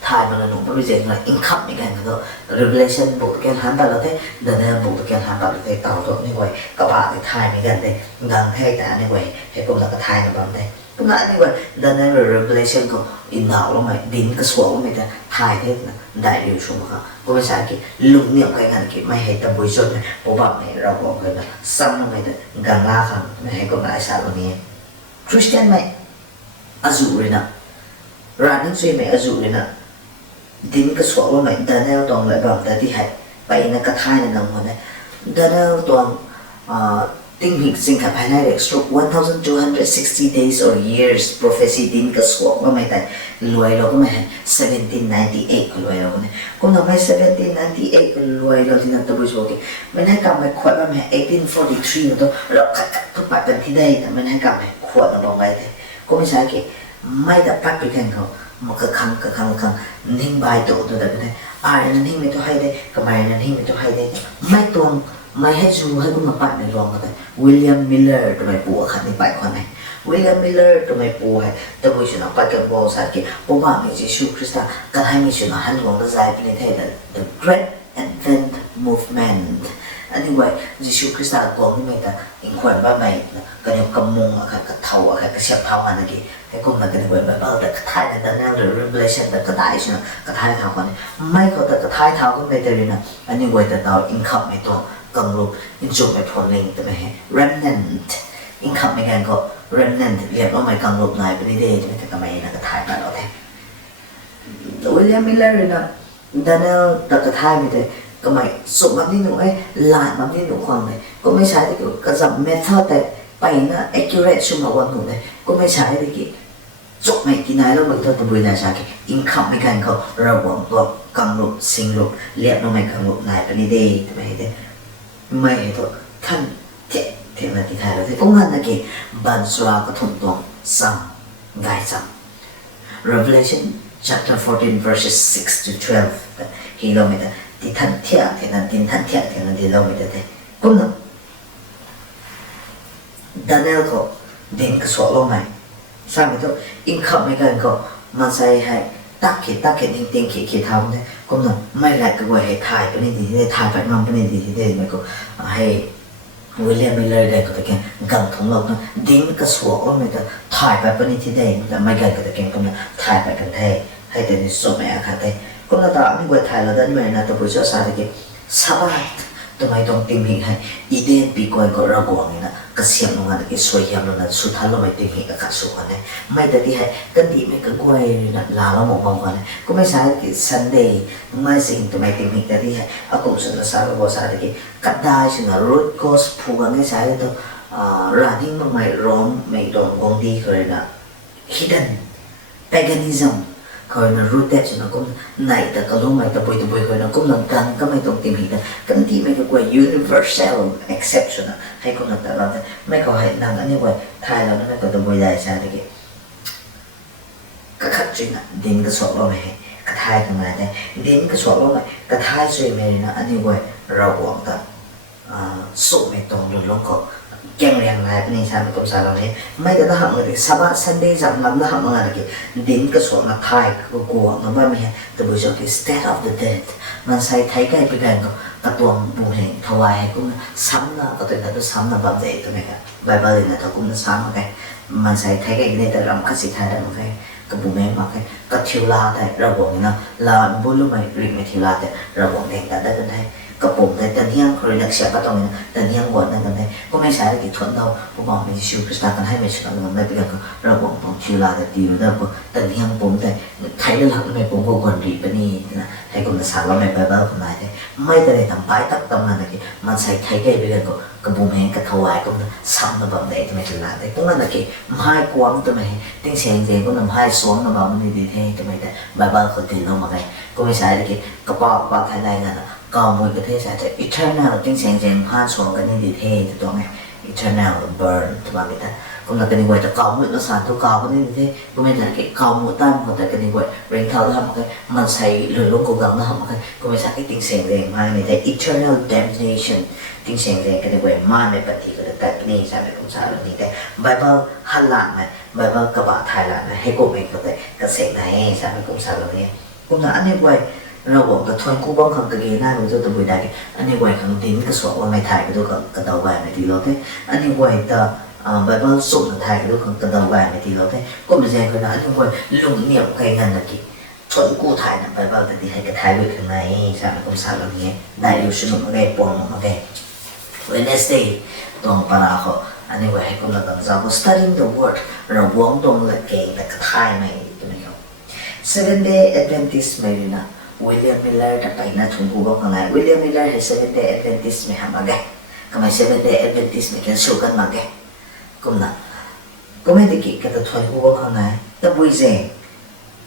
ถ่ายมาแล้วหนุ่มไม่ใช่ว่าอินคับไม่กันก็ Revelation บอกแกหันไปแล้วเท่ดานิเอลบอกแกหันไปแล้วเท่ต่อตัวนี่ไว้กับบาทถ่ายไม่กันเท่ดังเท่แต่นี่ไว้ให้ผมแล้วก็ถ่ายกับบ้างเท่ก็นั่นนี่ว่าดังนั้น revelation ก็อินดาวลงมาดินก็สวมไม่ได้ถ่ายเท่นะได้อยู่ช่วงครับก็ไม่ใช่กี่ลุกเนี่ยใครกันกี่ไม่ให้ตะบุยชนนะเพราะว่าเนี่ยเราบอกเลยนะซ้ำลงไปแต่กังลาคันไม่ให้ก็ไม่ใช่ตรงนี้คริสเตียนไหมอาจูเลยนะร้านนั้นช่วยไหมอาจูเลยนะดินก็สวมลงมาดังนั้นตรงเลยแบบแต่ที่ให้ไปนักถ่ายในน้ำมันนะดังนั้นตรง ting hik sing kha phai rek stroke 1260 days or years prophecy din ka swak ma mai tai luai lo ma 1798 luai lo ne ko na mai 1798 luai lo tin ta bu so ke mai nai kam mai khwat ma 1843 no to lo kha tu pa tan thi dai ta mai nai kam mai khwat lo mai te ko mi sa ke mai da pat pi kan ko ma ka khang ning bai to to da ne ai nan hing me to hai dai ka mai nan hing me to hai dai mai tuang maiให้จูให้คุณมาปัดในรองกันวิลเลียมมิลเลอร์ตัวไม่ปูขันในไปคนไหนวิลเลียมมิลเลอร์ตัวไม่ปูให้แต่บุษณะปัดกับบอสกี้ผมว่ามีเยซูคริสต์กันให้มีชนะหันหลวงตาใจเป็นที่ the Great Advent Movement อันนี้ว่าเยซูคริสต์กองที่ไม่แต่อิงควรว่าไม่กันยกกำมงอะค่ะกระเทาอะค่ะกระเชียบเท้าอันนี้ให้คุณมากันว่าแบบแต่กระทายแต่นั่นหรือ revelation แต่กระทายใช่ไหมกระทายเท้าคนนี้ไม่ก็แต่กระทายเท้าก็ไม่ได้เลยนะอันนี้ว่าแต่เราอินคับไม่ตัวกังลูอินจูไม่พอลิงแต่ไม่เห็น remnant อินคับไม่กันก็ remnant เรียกว่าไม่กังลูนายเป็นเดย์ใช่ไหมแต่ก็ไม่นะกระทายมาแล้วแต่วิลเลียมมิลเลอร์นะดานิเอลแต่กระทายไม่ได้ก็ไม่สุดแบบนี้หนูหลานแบบนี้หนูความเลยก็ไม่ใช่ที่กระจับเมทัลแต่ไปนะ accurate ชั่วโมงวันหนูเลยก็ไม่ใช่ที่กี่จบไม่กี่นายแล้วไม่ต้องตัวบริษัทใช่ไหมอินคับไม่กันก็ระวังตัวกังลูสิงลูเรียกว่าไม่กังลูนายเป็นเดย์แต่ไม่เห็นไม่เห็นตัวท่านเทนาที่ไทยเราที่องค์นั้นกี่บันสวากทุนตวงสังไกสัง Revelation chapter 14 verses 6 to 12ฮีโร่ไม่ได้ที่ท่านเที่ยที่นั่นที่ท่านเที่ยที่นั่นที่เราไม่ได้แต่ก็นั่นดานิเอลก็เดินกระสอบลงไหมสร้างไปตัวอินคับไม่กันก็มันใส่ให้ตักเข็ดทิ้งเขียทำเนี่ยก็นั่นไม่ไรก็ว่าให้ถ่ายไปในที่ที่ถ่ายไปมั่งไปในที่ที่มันก็ให้วิลเลียมมิลเลอร์ได้ก็ตะเกียงกันของเราเนี่ยดิ้งกระสอบว่าไม่ได้ถ่ายไปในที่ใดแต่ไม่กันก็ตะเกียงก็นั่นถ่ายไปกันให้แต่ในสมัยอาคาเต้ก็นั่นแต่ไม่ว่าถ่ายเราได้ไม่นะแต่ผู้เชี่ยวชาญตะเกียงสบายทำไมต้องติ้งหิให้อีเดนปีก่อนก็ระกวงนี่นะก็เสียงลงมาตะเกียงสวยงามลงนะสุดท้ายเราไม่ติ้งหิกับขัดสุกันเนี่ยไม่แต่ที่ให้กันดีไม่ก็กล้วยนะลาเราหมกบางวันเนี่ยก็ไม่ใช่ที่ซันเดย์ไม่สิ่งทำไมติ้งหิแต่ที่ให้อากงสุนทรสารบอกสารตะเกียงกัดได้ใช่ไหมรถก็ผูกกันไม่ใช่ตัวร้านที่มันไม่ร้องไม่โดนกงดีเลยนะ hidden paganism coi nó rooted cho nó cũng này ta có lúc mày ta bồi coi nó cũng lần càng có mày tổng tìm hiểu cái thì mấy cái quay universal exceptional hay cũng là ta làm thế mấy câu hay năng như vậy thay là nó mấy câu ta bồi dài sao thì cái khách chuyện là đến cái số lo mày cái thay cái này đây đến cái số lo mày cái thay chuyện mày nó như vậy rồi quảng ta số mày tổng luôn luôn cóแกงเรียงไงเป็นนิสัยเป็นตัวสารเลยไม่แต่ถ้าหากเราสบายสันเดย์จับมันถ้าหากเราเนี่ยดินก็สวมมาไทยก็กลัวมันว่าไม่เห็นแต่บุษบก state of the dead มันใส่ไทยใกล้ไปกันก็กระตวงบุญเห็นถวายก็ซ้ำนะก็ตัวนั้นก็ซ้ำนะแบบเด็กตัวนี้ครับใบใบเลยนะถ้ากุ้งซ้ำมาไงมันใส่ไทยใกล้ในแต่รำคัดสิไทยได้มาไงก็บุญแม่มาไงก็ทิวลาแต่ระบบนี้นะลาบุญรู้ไหมริมไม่ทิวลาแต่ระบบเองแต่ได้กันได้กระผมแต่ตอนนี้ยังคอยนักเสียก็ต้องเนี่ยตอนนี้ยังบวชนั่นกันได้ก็ไม่ใช่ที่ทนเราผมบอกไม่ชิวพิสตากันให้ไม่ชิวเราไม่เป็นไรก็เราบอกผมชิวลาแต่ดีแล้วก็ตอนนี้ยังผมแต่ไทยเรื่องไม่ผมก็คนดีปนี่นะให้คนสาวเราไม่ไปบ้าคนไหนได้ไม่แต่ในทำไปตักตำนานอะไรมันใส่ไทยใกล้ไปกันก็กระผมเองก็ถวายก็ซ้ำระบบไหนทำไมชิวลาได้ก็นั่นแหละที่ไม่ความทำไมติ้งเสียงเสียงก็ทำให้สวมระบบมันดีๆให้ทำไมแต่บ้าคนที่เรามาไงก็ไม่ใช่ที่กระเป๋าไทยไรนั่นนะก็มวยประเทศชาติ eternal ติ้งเสียงเสียงผ่านสวงกันนี่ดีเท่ตัวไง eternal burn ตัวแบบนี้ก็มันกันนี่ว่าจะก่อมือแล้วสารตัวก่อกันนี่ดีเท่ก็ไม่ได้กี่ก่อมือตั้งคนแต่กันนี่ว่าเร่งเท่าแล้วทำกันมันใส่เรือลงกลางแล้วทำกันก็ไม่ใช่ที่ติ้งเสียงเสียงมาไม่ได้ eternal damnation ติ้งเสียงเสียงกันนี่ว่ามาในปฏิกิริยาแบบนี้ใช่ไหมผมทราบเรื่องนี้แต่ Bible หันหลังไหม Bible กระบะไทยหลังไหมให้กูไม่เข้าใจกระเสกไหนใช่ไหมผมทราบเรื่องนี้ผมน่ะอันนี้ว่าเราบอกแต่ทวนคู่บ้องคำตะกี้น่ารู้จักตัวบุญได้อันนี้ไว้คำดิ้นก็สวมว่าไม่ถ่ายก็ดูกระดาแหวนในที่เราเท่อันนี้ไว้แต่ใบบ้านสุ่มถ่ายก็ดูกระดาแหวนในที่เราเท่ก็ไม่ใช่คนนั้นอันนี้ไว้ลุงเหนียวไกลเงินตะกี้ทวนคู่ถ่ายนะใบบ้านแต่ที่ให้กระถ่ายไว้ข้างในใช่ไหมผมทราบเรื่องนี้ได้รู้สนุกมาได้ปวงมาได้ Wednesday ตรงปลาเขาอันนี้ไว้ให้คนละตั้งใจก็ studying the word เราวงตรงละเก่งแต่กระถ่ายไม่ตัวนี้ครับ 7-day Adventist ไม่เลยนะวิลเลียมมิลเลอร์แต่ไปนะทุนกูบอกอะไรวิลเลียมมิลเลอร์ให้ 7-day Adventist ไม่ทำอะไร ก็ไม่ 7-day Adventist ไม่กันสู้กันมาแกก็น่ะก็ไม่ได้กินกันแต่ถอยหัวข้างในแต่บุยเจ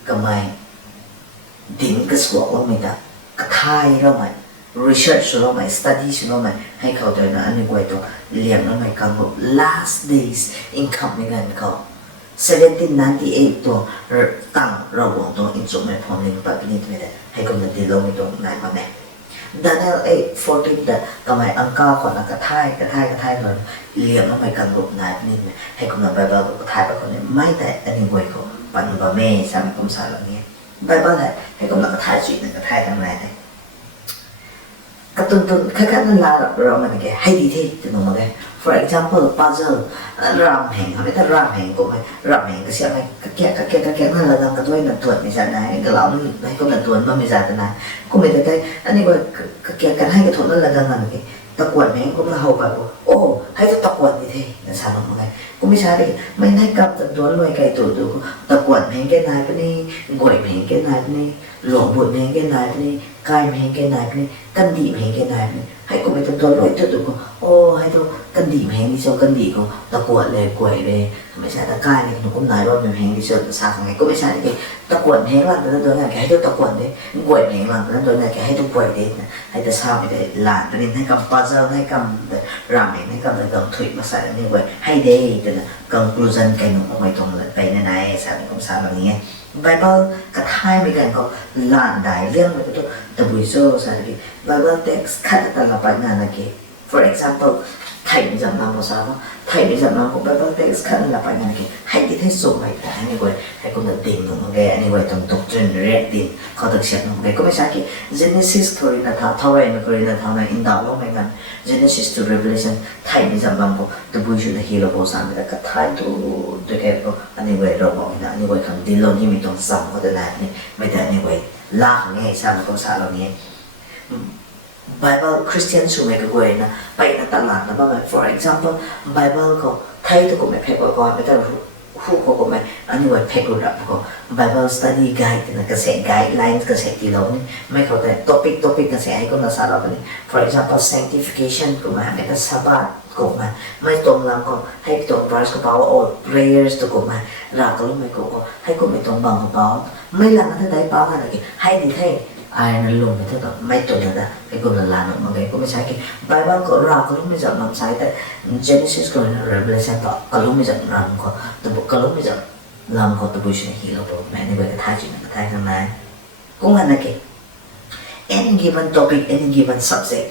ก็ไม่ดิ้นก็สวกเราไม่ได้ก็ทายเราไม่ research เราไม่ study เราไม่ให้เขาเดินนะอันนี้ไว้ตัวเลี้ยงเราไม่กันแบบ last days income ในกันเขา1798ตัวตั้งระหว่างตัว instrument พร้อมเลี้ยงปฏิทินไม่ได้ให้คนนั้นดีเราไม่ต้องนายมาแน่Daniel 8:14แต่ทำไมอังกาคนนั้นก็ท่ายเลยเลี้ยงแล้วไม่กันหลบนายนี่ไหมให้คนนั้นไบเบิลก็ท่ายไปคนนี้ไม่แต่อันนี้ไว้ก็ปันบะเม่สามกุมสารนี้ไบเบิลให้คนนั้นก็ท่ายจุดนึงก็ท่ายทำไรได้กระตุ้นแค่นั้นละเรามันแกให้ดีที่จะมองมาแก for example puzzle รำแห่งไม่แต่รำแห่งก็ไม่รำแห่งก็เสียไม่ก็แก่นั่นละดังกันด้วยนั่นตัวไม่ใช่ไหนก็เราให้คนนั้นตัวมันไม่ใช่แต่ไหนก็ไม่ได้อันนี้ก็แก่กันให้กับทุนนั่นละดังนั้นแกตะกวนแห่งก็มาเอาไปโอ้ให้ตะกวนดีที่นั่นสารมันไงก็ไม่ใช่ดิไม่ได้กับตัวรวยไก่ตัวดูตะกวนแห่งแกนายไปนี่ก่อยแห่งแกนายไปนี่หลวงบุญแห่งแกนายไปนี่กายแห่งแกนายไปนี่กันดีแห่งแกนายไปนี่ให้กูไปตัวรวยตัวดูโอ้ให้ตัวกันดีแห่งที่เจ้ากันดีก็ตะกวนเลยก่อยเลยไม่ใช่ตะกายเลยหนูก็นายว่ามันแห่งที่เจ้าสร้างไงก็ไม่ใช่ดิตะกวนแห่งหลังตัวนั้นแกให้ตัวตะกวนเลยก่อยแห่งหลังตัวนั้นแกให้ตัวก่อยเลยให้ตัวสร้างไปเลยหลานตัวนี้ให้กับปัซเซิลให้กับรำแห่งให้กับตัวถุยมาใส่อันนี้ไว้ให้ได้ตัวนั้นconclusion กันหนูเอาไว้ตรงเลยไปไหนสารของสารแบบนี้ไบเบิลกระทายไม่กันก็ล้านได้เรื่องมันก็ต้องตะบุยโซ่สารกิไบเบิล text ขัดแต่ละปัญญานะกิ for example ไทยมีจำนำภาษาไทยมีจำนำของไบเบิล text ขัดแต่ละปัญญานะกิให้ที่ให้ส่งไปแต่อันนี้ไว้ให้คนตัดดิ่งลงมาแกอันนี้ไว้ตรงตกจนเรียกดิ่งเขาตัดเสียงลงไปก็ไม่ใช่กิ Genesis ก็เรียนนะเท่าไรนะก็เรียนนะเท่าไหร่อินดาวลงไปกัน Genesis to Revelation ไทยมีจำนำของตะบุยชุดฮีโร่ภาษาไม่ได้ก็ไทยตัวแกก็อันนี้ไว้เราบอกนะอันนี้ไว้คำดิลนี่มีตรงซ้ำก็ได้นะนี่ไม่ได้อันนี้ไว้ลากง่ายสร้างภาษาเรานี้ Bible Christian ช่วยก็ไว้นะไปในตลาดนะบ้าง for example Bible ก็ไทยตัวก็ไม่เพ่ก็ก่อนไม่ต้องคู่ก็ไม่อันนี้ไว้เพ่ก็รับก็ Bible study guide นะก็เสก guidelines ก็เสกที่เรานี่ไม่เข้าใจ topic ก็เสกให้คนละสารพัดนี่ for example sanctification ก็มาไม่ก็ Sabbath ก็มาไม่ตรงแล้วก็ให้ตรง verse ก็เปล่า all prayers ตัวก็มาเราก็รู้ไม่ก็ให้คนไม่ตรงบางก็เปล่าไม่หลังนั้นได้เปล่าอะไรกันให้ดีให้ไอ้นั่นลงไปเท่ากับไม่ตัวนั้นนะให้คนละลานออกมาเลยก็ไม่ใช่กัน Bible ก็เราก็รู้ไม่จับนำใช้แต่ Genesis ก็ Revelation ก็รู้ไม่จับนำก็แต่ก็รู้ไม่จับนำก็ตัวบุญในฮีโร่แม่ในเวลาท้ายจริงก็ท้ายข้างในก็งั้นนะแก any given topic any given subject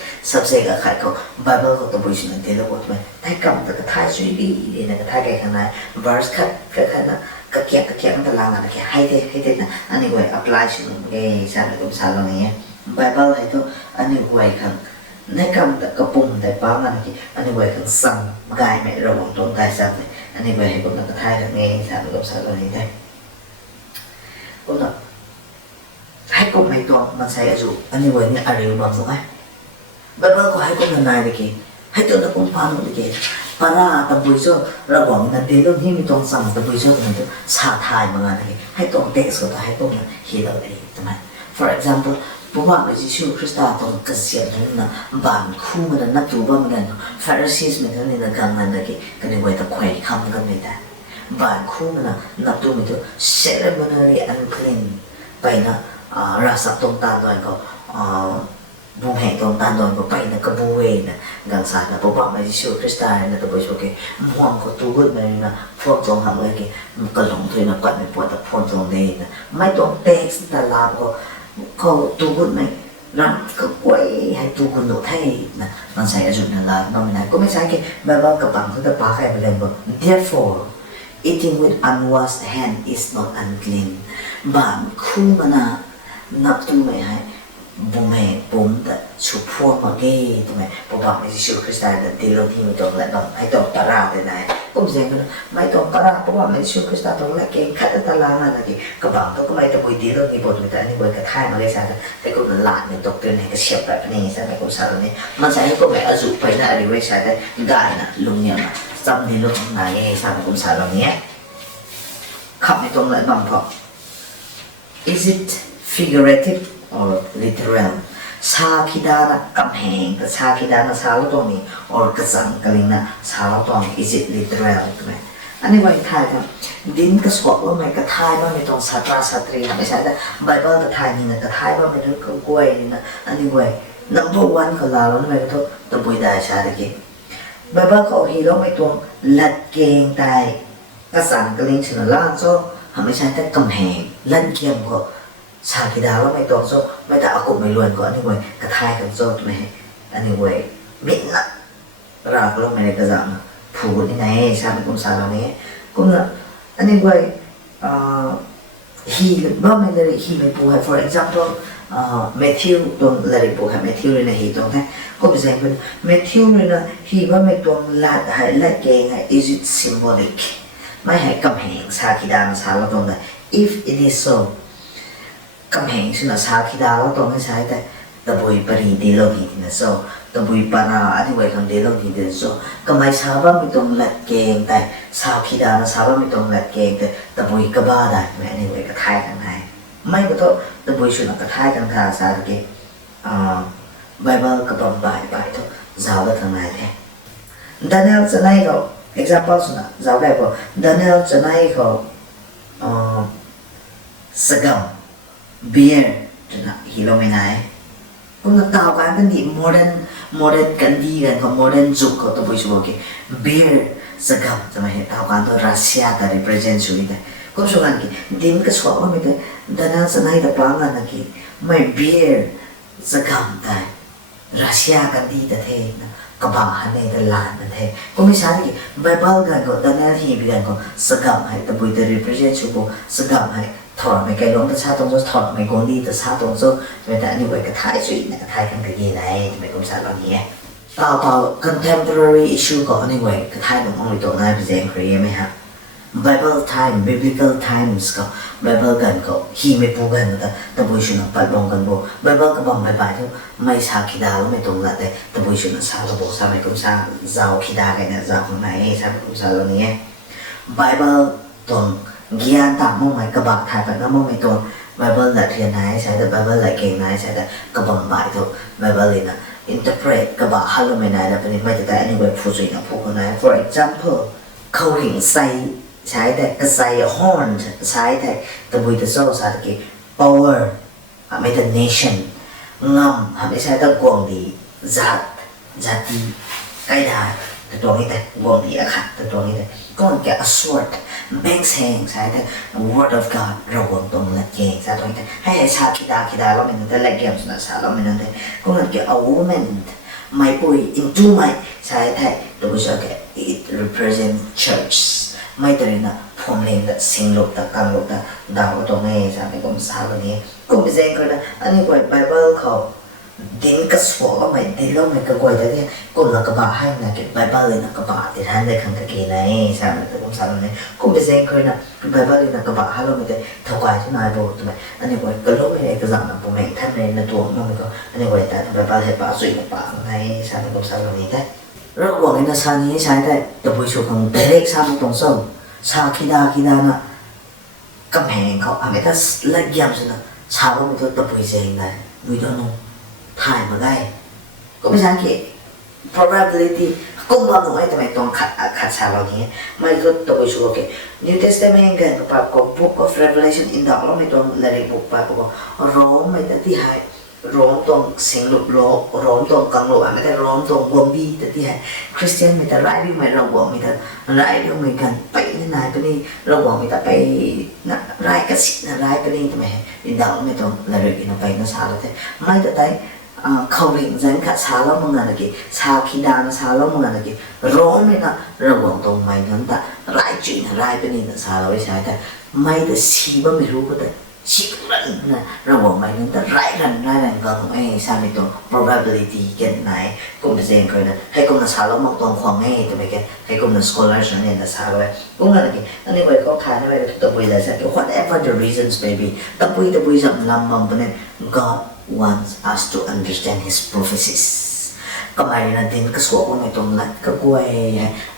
อะไรก็ Bible ก็ตัวบุญในเทเลบอทไปท้ายกำแต่ก็ท้ายช่วยดีนะก็ท้ายแก่ข้างใน verse คัดนะก็เกี่ยวกับตารางอะไรให้ได้นะอันนี้ไว้ apply สิ่งนี้สารกับสารเราเนี่ย Bible ให้ตัวอันนี้ไว้ข้างในคำแต่กระปุ่มแต่ป้ามันกี่อันนี้ไว้ข้างสั่งกายไม่ระวังตรงกายสั่งเลยอันนี้ไว้ให้คนนั้นก็ทายกันเองสารกับสารเราเนี่ยได้ก็ต้องให้คนไม่ตัวมันใช้อายุอันนี้ไว้เนี่ยอะไรบ้างถูกไหม Bible ก็ให้คนนั้นนายไปกี่ให้ตัวนักบุญพานุไปกี่para tabuy so rawang na dilo himi tong sang tabuy so tong sa thai mga na hai tong text ko hai tong hilaw ai tama for example puma ma Jisu Krista tong kasya na ban khu ma na tu ba ma na Pharisees me na gang na ki kani wai ta khwai kham kan me ta ban khu ma na tu me to ceremonially unclean pai na rasa tong ta doi ko buông hẹn tông tan đồn của bay là cái buê nè gần sát là bố bạn này siêu Krista là tụi bây giờ cái muôn của tu hút này là phong trồng hàng người cái cái lồng thôi là quạt mình quạt tập phong trồng này nè mấy tuần text ta làm có tu hút này làm cái quay hay tu hút nổ thay nèมันใส่อาจุนlà nó mình này có mấy sai cái bài báo các bạn cứ tập phá cái bài lên therefore eating with unwashed hand is not unclean bạn khu mà na nạp tu mày hay bùn mẹ bùn đã chụp phô mà ghê tụi mày bố bảo mày siêu Krista là đi lâu thì mày tổng lại bằng hai tổng para thế này cũng dễ cái mấy tổng para bố bảo mày siêu Krista tổng lại cái khát ta làm là cái các bạn tôi có mấy tập buổi đi lâu thì bố người ta đi buổi cái thai mà cái sao cái cũng là lạ mình tổng tiền này cái xếp lại này sao mày cũng sao này mà sao có mẹ ở dụ phải là đi với sao đây gài nè lùng nhiều mà xong thì lúc này sao mày cũng sao là nhé khắp mày tổng lại bằng phọ is it figurative or literal ชาคิดานะกำแพงแต่ชาคิดานะชาลตรงนี้ or กระสังกลิงนะชาลตรงนี้ is it literal ใช่ไหมอันนี้ไว้ทายครับดินกระสวกว่าไม่กระทายว่าไม่ต้องสัตราสัตรีไม่ใช่แต่ไบเบิลกระทายนี่นะกระทายว่าไม่ต้องกล้วยนี่นะอันนี้ไว้number one ก็ลาแล้วไม่ก็ต้องตะบุยได้ชาตะกี้ไบเบิลเขาฮีโร่ไม่ต้องลัดเกงตายกระสังกลิงฉนล่างโซ่ไม่ใช่แต่กำแพงลั่นเกียมก็ชาคิดาว่าไม่ต้องโซ่ไม่แต่อากุไม่รวนก็อันนี้ไว้กระทายกันโซ่ใช่ไหมอันนี้ไว้มิดนะเราก็ไม่ได้กระสังผูดยังไงชาเป็นกุมสารเรานี้กุมละอันนี้ไว้ฮีบ้าไม่เลยฮีไม่ปูให้ for example Matthew ตรงอะไรปูให้ Matthew เลยนะฮีตรงนั้นก็เป็นสิ่งเป็น Matthew เลยนะฮีว่าไม่ตรงลัดให้ลัดเกงให้ is it symbolic ไม่ให้กำแพงชาคิดาชาเราตรงนั้น if it is so กำแพงฉันชาคิดาเราตรงให้ใช้แต่ตะบุยปรีดีโลกีนะ so ตะบุยปาราอันนี้ไว้คำเดียวดีเดียว so ก็ไม่ชาว่าไม่ตรงลัดเกงแต่ชาคิดาชาว่าไม่ตรงลัดเกงแต่ตะบุยกบ้าได้ไหมอันนี้ไว้ก็ทายกันให้ไม่ก็ต้องตะบุยชุนก็ทายกันค่ะสาธุกิไบเบิลก็ต้องบ่ายทุกเจ้าได้ทางไหนแท้ดานิเอลจะไหนก็ example สุนะเจ้าได้ก็ดานิเอลจะไหนก็สกัมเบียร์จะนะฮิโลไม่ไหนก็นักต่อการกันดี modern กันดีกันก็ modern จุกก็ตะบุยชุบกิเบียร์สกัมจะมาเห็นต่อการตัวรัสเซียก็ represent ช่วยได้ก็ช่วยกันกิดินก็สวมว่าไม่ได้ดานิเอลจะไหนแต่ปางกันนะกิไม่เบียร์สกัมได้รัสเซียกันดีแต่เท่นะกบาฮันในตลาดนั่นเองก็ไม่ใช่ที่ไบเบิลกันก็ตอนนั้นที่มีกันก็สกัมให้ตะบุยเดรีเพรสเซนต์ชูโบสกัมให้ถอดไม่ไกลลงแต่ชาตรงนู้นถอดไม่กงดีแต่ชาตรงนู้นไม่แต่อันนี้ไว้กระถ่ายสุดนะกระถ่ายกันก็ยี่ไหนไม่กงชาตรงนี้ต่อ contemporary issue ก็อันนี้ไว้กระถ่ายตรงนี้ตรงนั้นเป็นเรื่องครีไหมฮะ Bible time biblical times ก็ Bible กันก็ฮีไม่พูดกันแต่ตะบุยชุนปัดบงกันโบ Bible ก็บังใบที่ไม่ชาคิดาไม่ตรงละแต่ตะบุยชุนชาตะโบชาไม่กุมชาเจ้าคิดากันเนี่ยเจ้าของไหนชาไม่กุมชาตรงนี้ Bible ตรงเกียนต่างมั่งไหมกระบะถ่ายไปก็มั่งไหมตรง Bible ละเทียนไหนใช่แต่ Bible ละเก่งไหนใช่แต่กระบังใบทุก Bible เลยนะ interpret กระบะฮัลโหลไม่ไหนแต่เป็นไม่แต่อันนี้ไว้พูดสุดนะพูดกันไหน for example เขาหิงใส่ใช้แต่กระใส่ horn ใช้แต่ตะบุยตะโซ่สาตะกี้ power ไม่แต่ nation งำไม่ใช่แต่กวงดีจัตีใกล้ได้แต่ตัวนี้แต่กวงดีอะค่ะแต่ตัวนี้แต่ก็แก a sword แบงแสงใช้แต่ word of God ระวังตรงละเกงใช้ตัวนี้แต่ให้ชาคิดาเราไม่นั่นแต่ละเกมสุนัขเราไม่นั่นแต่ก็แก a woman ไม่ปุย into ไม่ใช้แต่ตัวผู้ชายแก it represent churchไม่แต่เนี่ยนะผมเรียนแต่สิ่งลบแต่การลบแต่ดาวตรงนี้ใช่ไหมก็สาวนี้ก็ไม่ใช่ก็นะอันนี้ก็ไบเบิลเขาดินก็สวก็ไม่ดินแล้วไม่ก็กวยแต่เนี่ยก็นักกบ้าให้นะที่ไบเบิลเลยนักกบ้าที่ท่านได้ขังตะกี้ไหนใช่ไหมแต่ก็สาวนี้ก็ไม่ใช่ก็นะไบเบิลเลยนักกบ้าให้เราไม่ได้ถวายที่นายบอกใช่ไหมอันนี้ก็ลบไม่ได้ก็สั่งนะผมเองท่านในตัวมันก็อันนี้ก็แต่ไบเบิลให้ป่าสุยป่าไหนใช่ไหมก็สาวนี้แต่ระหว่างนั้นชานี้ใช้แต่ตัวผู้ชมของเด็กชาตรงส่งชาคิดานะกำแพงเขาไม่ได้เล็กยำสินะชาว่ามันตัวตะปุยเองได้ we don't know ถ่ายมาได้ก็ไม่ใช่แค่ probability ก็มาหน่อยแต่ไม่ต้องขัดชาเรานี้ไม่ก็ตะปุยชัวร์แค่ New Testament กันกับ Book of Revelation อินดอกเราไม่ต้องเรียกบุกไปบอกร้องไม่ได้ที่หายร้องตรงเสียงหลุดโลร้องตรงกลางโลไม่ได้ร้องตรงวงดีแต่ที่ให้คริสเตียนไม่ได้ไล่ด้วยไม่เราบอกไม่ได้ไล่ด้วยเหมือนกันไปนี่นายไปนี่เราบอกไม่ได้ไปนะไล่กระสิบนะไล่ไปนี่ทำไมดินดาวไม่ต้องละเอียดนะไปนะชาเราแต่ไม่แต่เขาเรียนฉันขัดชาเราเมื่อไงนะกี่ชาคิดานะชาเราเมื่อไงนะกี่ร้องไม่นะเราบอกตรงไม่นั้นแต่ไล่จีนะไล่ไปนี่นะชาเราไม่ใช่แต่ไม่แต่ชีว่าไม่รู้ก็แต่ชิครันนะระหว่างไม่นั้นแต่ไรกันก็ไอ้สามีตัว probability กันไหนก็ไม่ใช่คนนะให้คนนั้นสาวเรามองตรงความง่ายตัวไปกันให้คนนั้น scholar ฉันเนี่ยนะสาวเลยก็งั้นเลยอันนี้ไว้ก็ทานไว้ตัวปุยเลยสัก whatever the reasons maybe ตัวปุยจะลำมันเป็น God wants us to understand His prophecies ก็ไม่นะดินก็สวมว่าไม่ตรงนัดก็กล้วย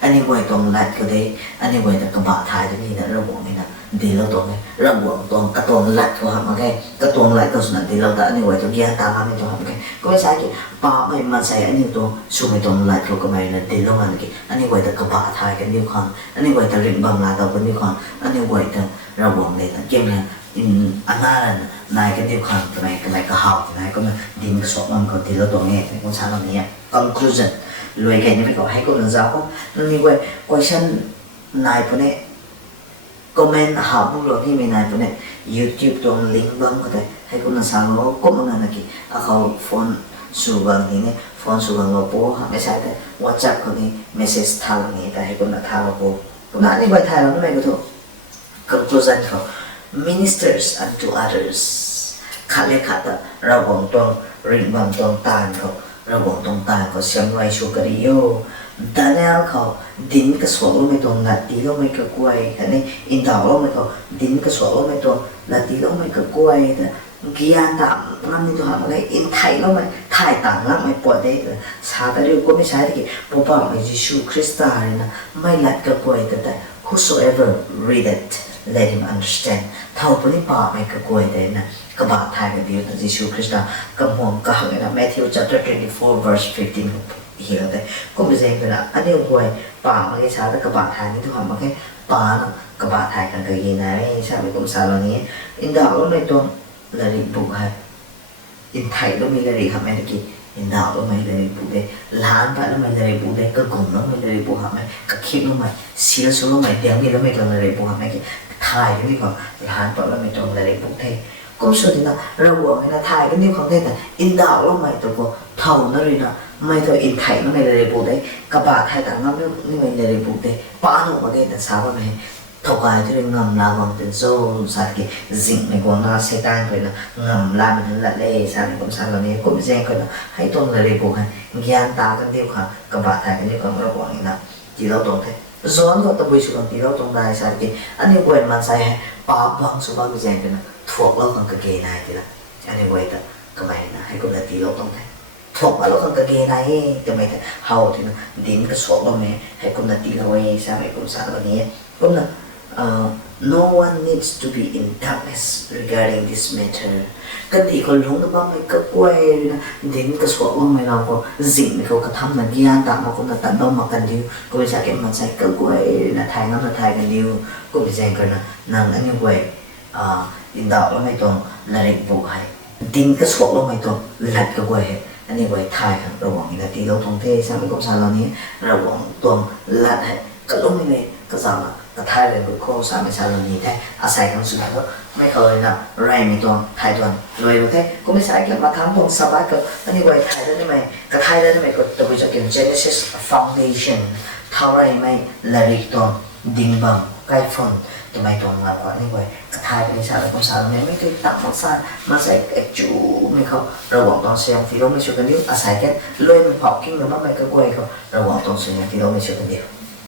อันนี้ไว้ตรงนัดก็ได้อันนี้ไว้แต่กระบะท้ายตรงนี้นะระหว่างนี้นะ ดีเราตรงนี้เราบวกตรงกระตุ้นหลักตัวหามาแค่กระตุ้นหลักตัวสุนัขดีเราแต่อันนี้ไว้ตัวเกียร์ตามมาไม่ตัวหามาแค่ก็ไม่ใช่กี่ป่าไม่มาใส่อันนี้ตัวสูงไม่ตรงหลักตัวก็ไม่นั่นดีเรามันกี่อันนี้ไว้แต่กระบะทายกันเดียวกันอันนี้ไว้แต่ริมบังลาตัวกันเดียวกันอันนี้ไว้แต่เราบวกเลยนะเกมเนี่ยอันนั้นนายกันเดียวกันทำไมก็หาทำไมก็มาดินก็สอบมันก็ดีเราตรงนี้เป็นคนชั้นตรงนี้ conclusion รวยแค่นี้ไม่ก็ให้คนอื่นจ้าก็นั่นนี่ไว้ question นายพวกนี้comment หาบุรุษที่มีนายพวกนี้ YouTube ตรงลิงก์บ้างก็ได้ให้คนนั้นสร้างโลกก็มันนั่นกี่เขาโฟนสูบางทีเนี่ยโฟนสูบางโลโก้ไม่ใช่แต่ WhatsApp คนนี้ message ทางนี้แต่ให้คนนั้นทางโลโก้ก็นั่นนี่ไว้ถ่ายแล้วไม่ก็ถูก conclusion เขา ministers unto others ขัดเลยขัดแต่เราบอกตรงริบางตรงตาเขาเราบอกตรงตาเขาเสียงไว้ชูกริโยแต่แล้วเขาดินก็สวมลงไปตรงนัดดีลงไปกับกล้วยแต่นี่อินดาวลงไปเขาดินก็สวมลงไปตรงนัดดีลงไปกับกล้วยแต่กิยานตามนั่นนี่ตัวหาอะไรอินไทยลงไปไทยต่างลักไม่ปวดได้เลยชาแต่เรื่องก็ไม่ใช่ที่ปุ๊บปั๊บไปยิชูคริสต์เลยนะไม่หลัดกับกล้วยแต่ whosoever read it let him understand เท่านี้ป่าไม่กับกล้วยได้นะกบฏไทยกันเดียวแต่ยิชูคริสต์ก็มองก็เห็นนะ Matthew chapter 24 verse 15เหี้ยแต่ก็ไม่ใช่เป็นอันนี้ห่วยป่ามาแค่ชาแต่กบฏไทยนี่ทุกคนมาแค่ป่าเนาะกบฏไทยกันก็ยีนะไม่ใช่เป็นกลุ่มสารนี้อินดาวก็ไม่ตัวละลิบุกให้อินไทยก็มีละลิทำไมตะกี้อินดาวก็ไม่ละลิบุกได้ล้านไปแล้วไม่ละลิบุกได้ก็กลุ่มแล้วไม่ละลิบุกทำไมก็คิดแล้วไม่เสียสู้แล้วไม่เดี๋ยวนี้แล้วไม่ตัวละลิบุกทำไมกี่ไทยก็ไม่ก่อนล้านไปแล้วไม่ตัวละลิบุกได้ก็สุดที่นะเราบอกให้นะไทยก็นี่ของไทยแต่อินดาวแล้วไม่ตัวก็เท่านั้นเลยนะไม่ตัวอินไทยก็ไม่เลยพูดได้กบฏไทยต่างกันไม่เลยพูดได้ป้าหนูก็ได้แต่สาวไม่ถกายที่เรื่องงำลาวังเป็นโซ่สัตว์กี่สิ่งในกวางนาเซตันเลยนะงำลาเป็นละเล่สัตว์ในกลุ่มสัตว์เหล่านี้ก็ไม่แจ้งกันนะให้ต้นเลยพูดให้ญาณตากันเดียวค่ะกบฏไทยกันเดียวกันเราบอกอย่างนั้นที่เราตรงเท่ส่วนก็ตะบุยสุกันที่เราตรงได้สัตว์กี่อันนี้เว้นมันใส่ให้ป้าบังสุบังไม่แจ้งกันนะถ่วงเรากันกระเกยนายทีละอันนี้เว้นแต่ก็ไม่นะให้คนละที่เราตรงเท่ถกมาแล้วคนกระเกยนายจะไม่แต่เฮาที่นะดินก็สวมลงเนี่ยให้คนละที่เราไว้ใช่ไหมกลุ่มสัตว์เหล่านี้ก็นะno one needs to be in darkness regarding this matter กันที่คนหลงนะบ้างไม่ก็กล้วยนะดินก็สวมลงไม่เราก็สิ่งที่เขากระทำนั้นยานตามมาคนละตัดบ้างมากันดิวก็ไม่ใช่แค่มันใส่ก็กล้วยนะไทยน้ำละไทยกันดิวก็ไม่ใช่กันนะนั่งอันนี้ไว้อินดาวแล้วไม่ต้องละเอียดบุกให้ดินก็สวมลงไม่ต้องหลัดก็กล้วยอันนี้ไว้ไทยครับระหว่างนี้ที่เราท่องเที่ยวใช่ไหมกุศลเหล่านี้ระหว่างตัวหลัดให้ก็ลงไม่เลยก็สามารถก็ไทยเลยบุคคลสามารถใช้เหล่านี้ได้อาศัยคำสุดท้ายก็ไม่เคยนะไรมีตัวไทยตัวรวยโอเคก็ไม่ใช่แค่มาทำตรงสบายก็อันนี้ไว้ไทยได้ไหมก็ไทยได้ไหมก็ตัวจะเป็น Genesis Foundation เท่าไรไม่ละเอียดตัวดิ่งบังใกล้ฝนทำไมตรงมาก่อนนี่ไว้ก็ไทยเป็นชาติของชาติเนี่ยไม่เคยตัดมักซ่ามาใส่จูไม่เขาระหว่างตอนเสียงที่เราไม่ช่วยกันเดียวอาศัยแค่เลยมันเผากิ้งหรือว่าไม่ก็กล้วยเขาระหว่างตอนเสียงที่เราไม่ช่วยกันเดียว